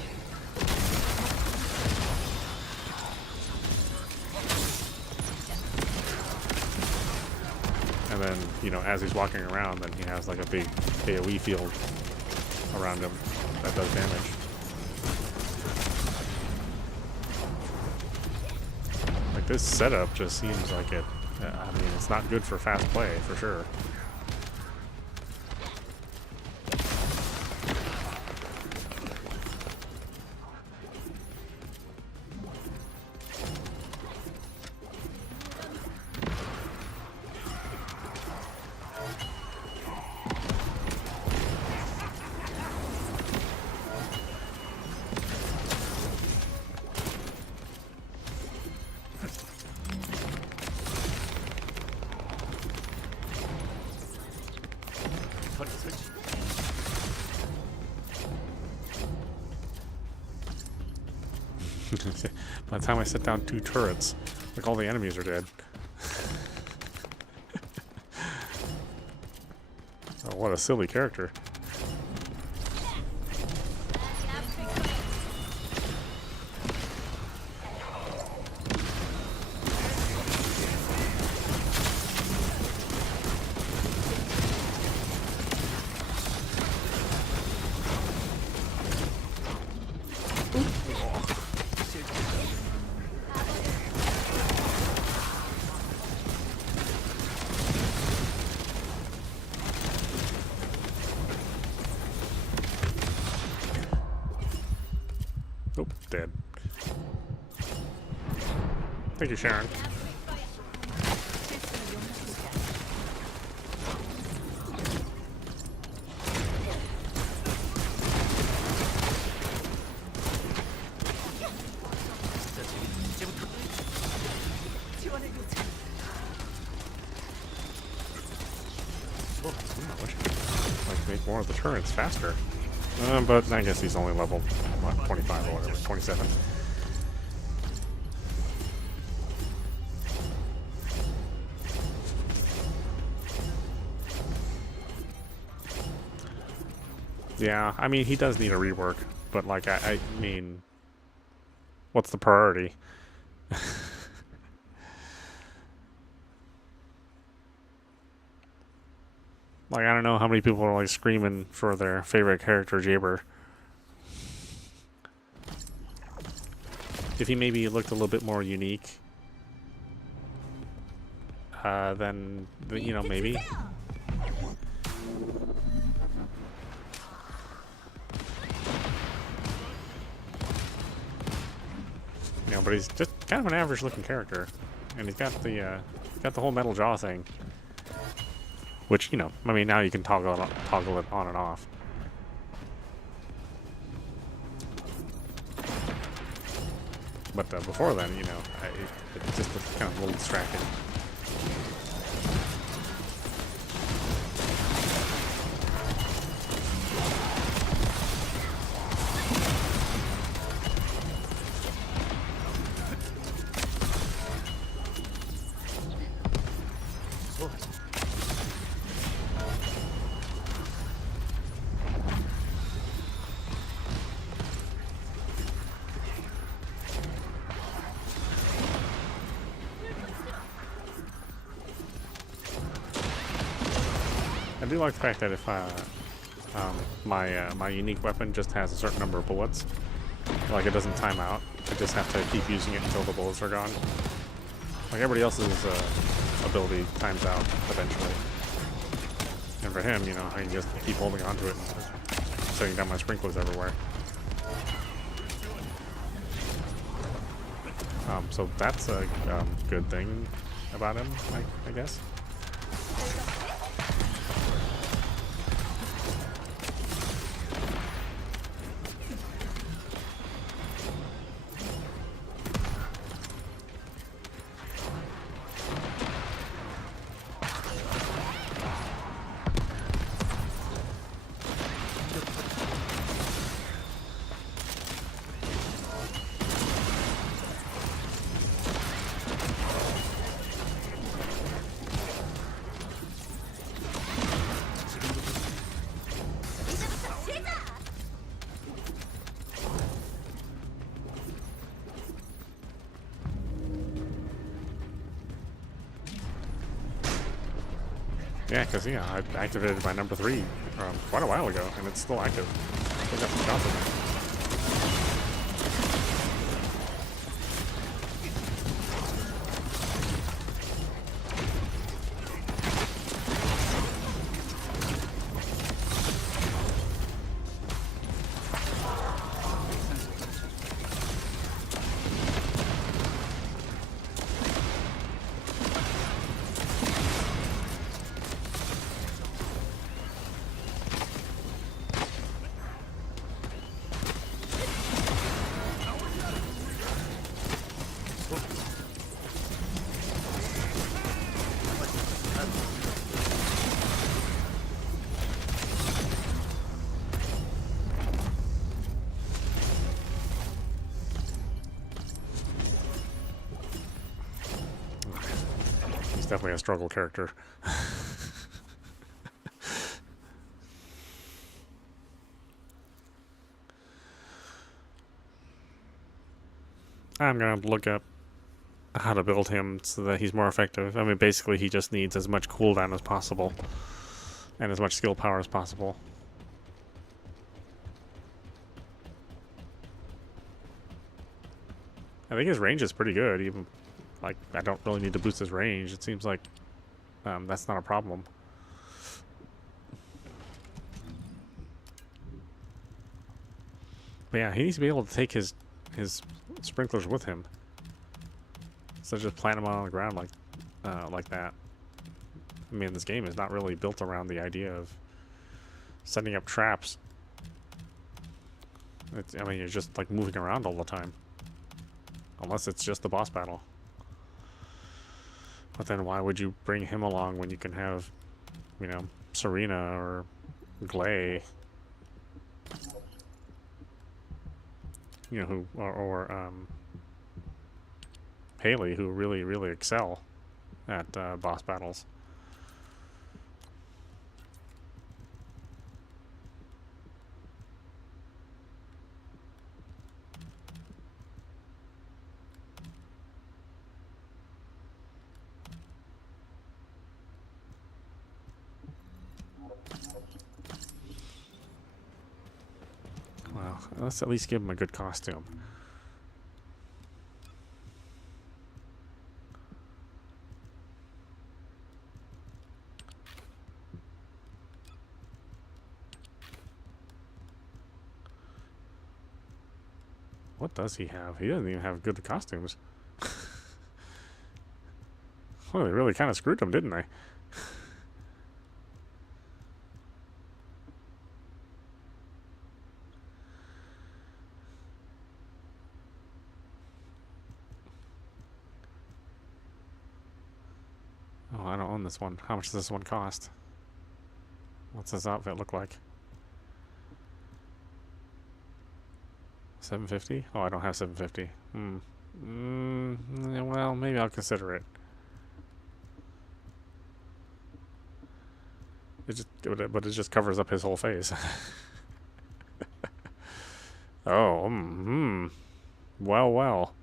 And then, you know, as he's walking around, then he has like a big AoE field around him that does damage. This setup just seems like it. I mean, it's not good for fast play, for sure. 터렛 설치. By the time I set down 2 turrets, like all the enemies are dead. Oh, what a silly character. Oh, dead. Thank you, Sharon. Like make more of the turrets faster. But I guess he's only level, what, 25 or whatever, 27. Yeah, I mean, he does need a rework, but like, I mean, what's the priority? Like, I don't know how many people are like screaming for their favorite character, Jaber. If he maybe looked a little bit more unique, then, you know, maybe. You know, but he's just kind of an average-looking character, and he's got the whole metal jaw thing. Which, you know, I mean, now you can toggle it on and off. But before then, you know, it just was kind of a little distracting. I do like the fact that if my unique weapon just has a certain number of bullets, like it doesn't time out. I just have to keep using it until the bullets are gone. Like everybody else's ability times out eventually. And for him, you know, I can just keep holding onto it and setting down my sprinklers everywhere. So that's a good thing about him, I guess. Yeah, because, yeah, I activated my number 3 quite a while ago, and it's still active. Still got some shots in there. He's definitely a struggle character. I'm gonna look up how to build him so that he's more effective. I mean, basically, he just needs as much cooldown as possible and as much skill power as possible. I think his range is pretty good. Even like, I don't really need to boost his range. It seems like that's not a problem. But yeah, he needs to be able to take his sprinklers with him. So just plant them on the ground like that. I mean, this game is not really built around the idea of setting up traps. I mean, you're just like moving around all the time. Unless it's just the boss battle. But then why would you bring him along when you can have, you know, Serena or Glay? You know, who, or Haley, who really excel at boss battles. Well, let's at least give him a good costume. What does he have? He doesn't even have good costumes. Well, they really kind of screwed him, didn't they? Oh, I don't own this one. How much does this one cost? What's this outfit look like? $750? Oh, I don't have $750. Well, maybe I'll consider it. But it just covers up his whole face. Oh, well.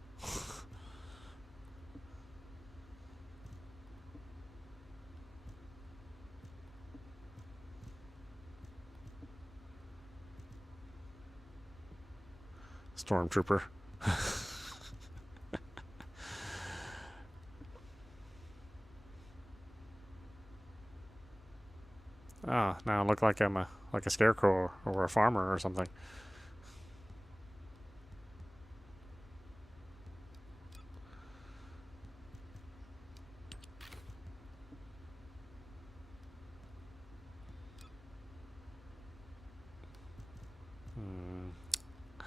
Stormtrooper. Ah, now I look like I'm a scarecrow or a farmer or something.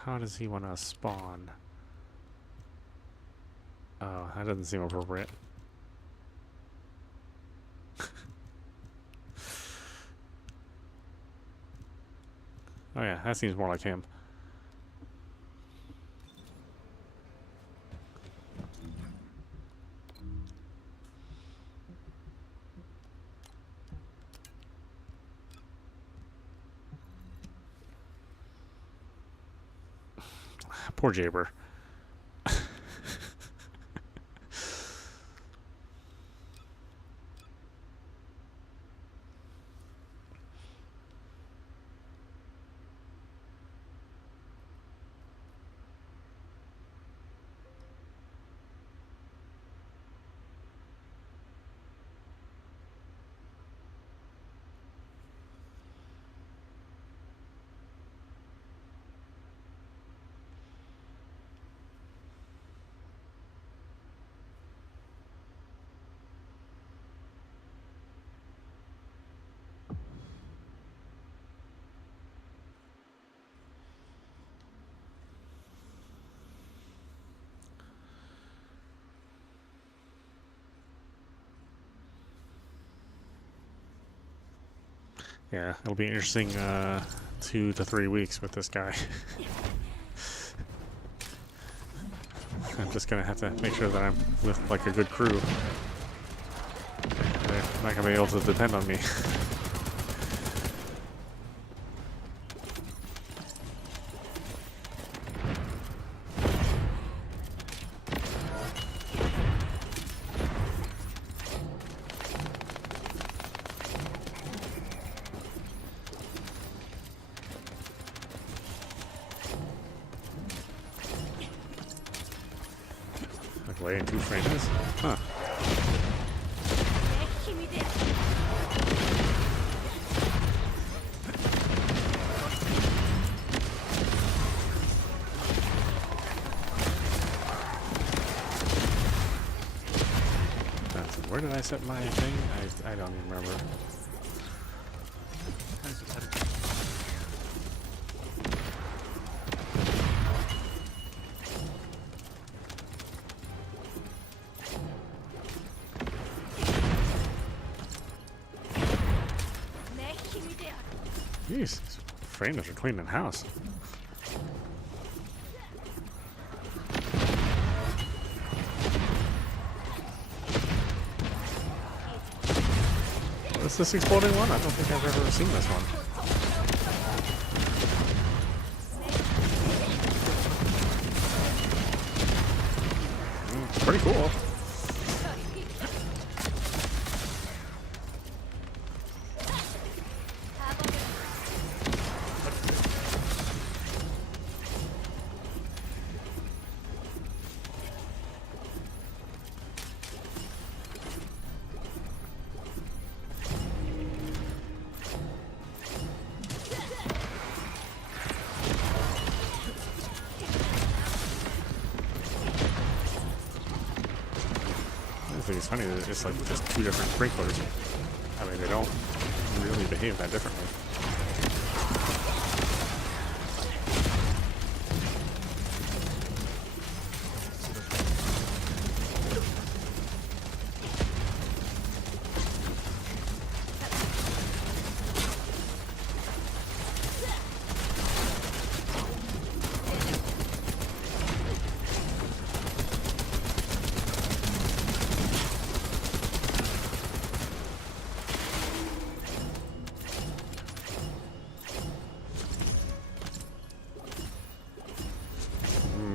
How does he want to spawn? Oh, that doesn't seem appropriate. Oh yeah, that seems more like him. Poor Jaber. Yeah, it'll be interesting 2 to 3 weeks with this guy. I'm just gonna have to make sure that I'm with like a good crew. not gonna be able to depend on me. Like laying 2 frames? Huh. 내 힘이 돼. Where did I set my thing? I don't even remember. 내 힘이 돼. Jeez, these framers are cleaning house. What's this exploding one? I don't think I've ever seen this one. It's pretty cool. I think it's funny that it's like just 2 different sprinklers. I mean, they don't really behave that differently.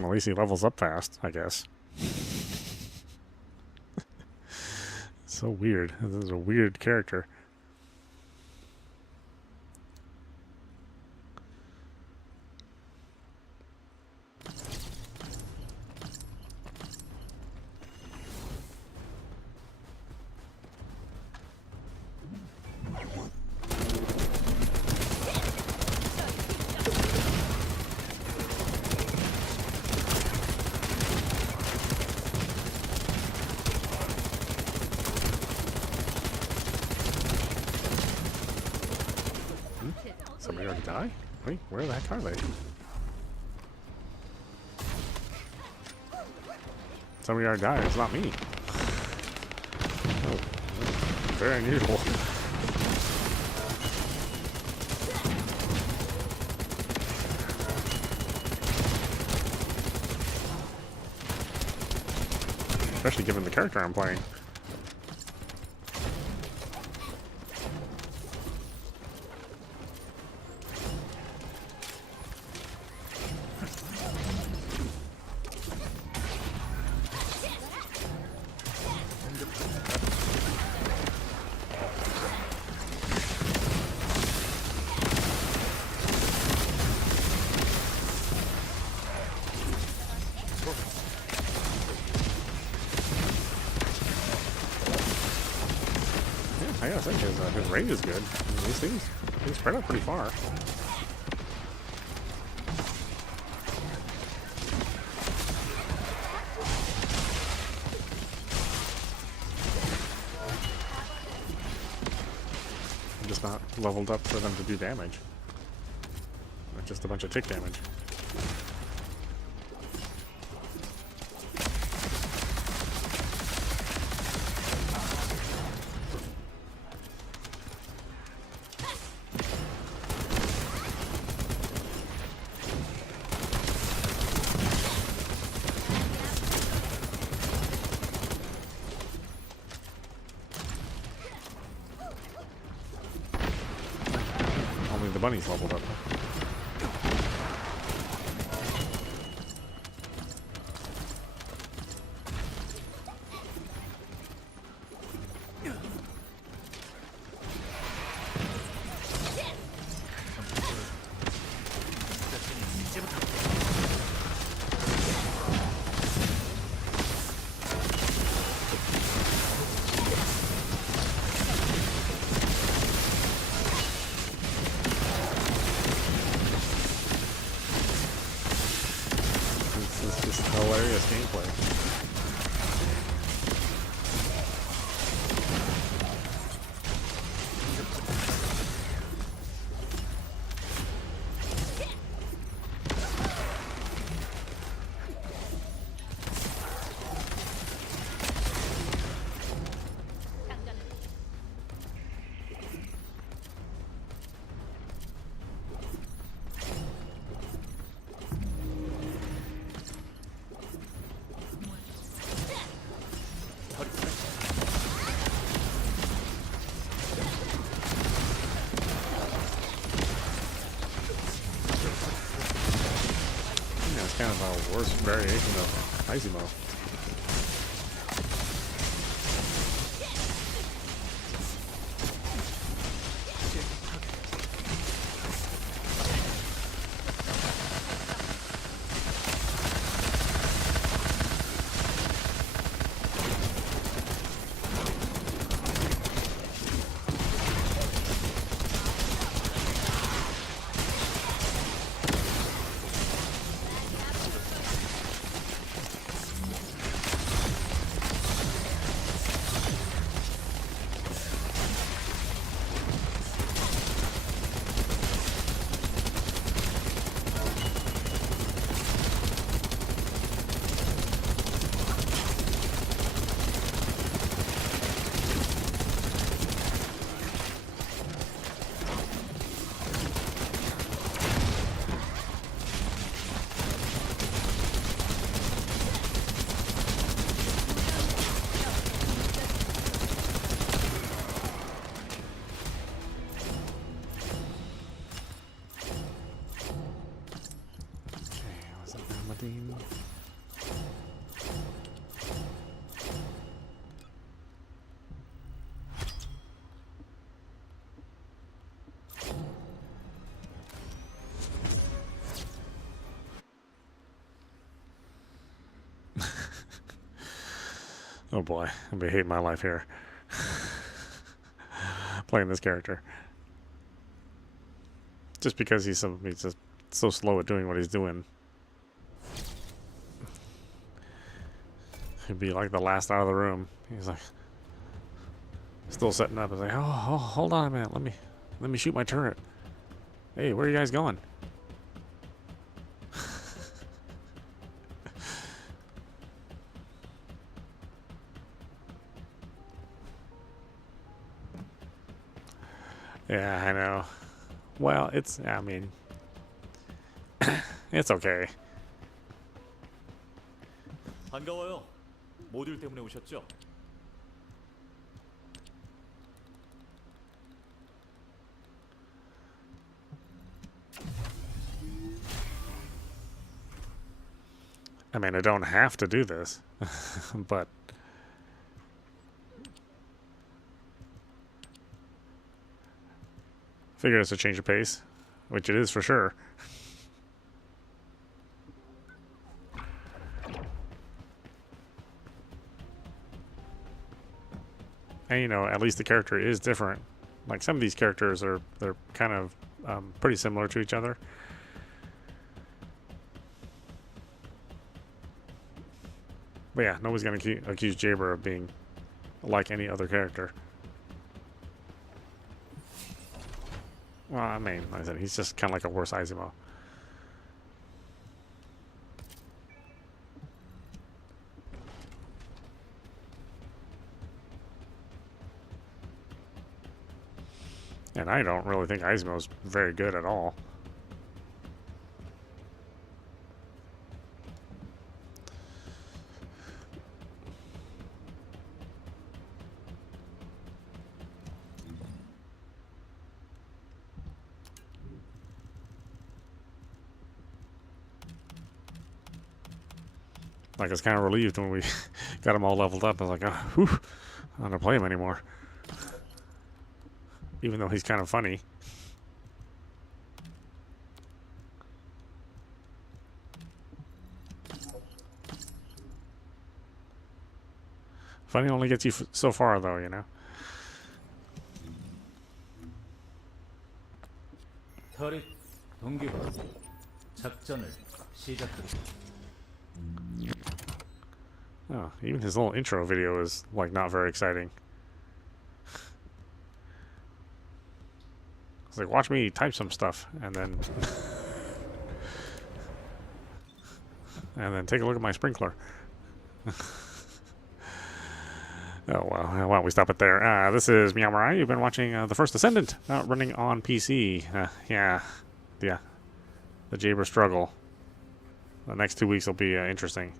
At least he levels up fast, I guess. So weird. This is a weird character. Somebody already die? Wait, where the heck are they? Somebody already died. It's not me. Oh, very unusual. Especially given the character I'm playing. I gotta say, his range is good. I mean, these things spread out pretty far. I'm just not leveled up for them to do damage. Not just a bunch of tick damage. the bunny's leveled up. This is just hilarious gameplay. Kind of a worse variation of Izimo. Oh boy, I'll be hating my life here. Playing this character. Just because he's just so slow at doing what he's doing. He'd be like the last out of the room. He's like still setting up. He's like, oh, hold on a minute. Let me shoot my turret. Hey, where are you guys going? Yeah, I know. Well, I mean, it's okay. 반가워요. 모듈 때문에 오셨죠? I mean, I don't have to do this, but figure it's a change of pace, which it is for sure. And you know, at least the character is different. Like some of these characters they're kind of pretty similar to each other. But yeah, nobody's gonna accuse Jaber of being like any other character. Well, I mean, like I said, he's just kind of like a worse Izimo. And I don't really think Izimo's very good at all. Like, I was kind of relieved when we got him all leveled up. I was like, oh, whew, I don't want to play him anymore. Even though he's kind of funny. Funny only gets you so far, though, you know? 터렛 동기화 작전을 시작합니다. Oh, even his little intro video is, like, not very exciting. It's like, watch me type some stuff, and then... and then take a look at my sprinkler. Oh, well, why don't we stop it there? This is meowmurai. You've been watching the First Descendant running on PC. Yeah. The Jaber struggle. The next 2 weeks will be interesting.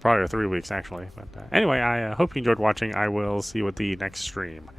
Probably 3 weeks, actually. But anyway, I hope you enjoyed watching. I will see you at the next stream.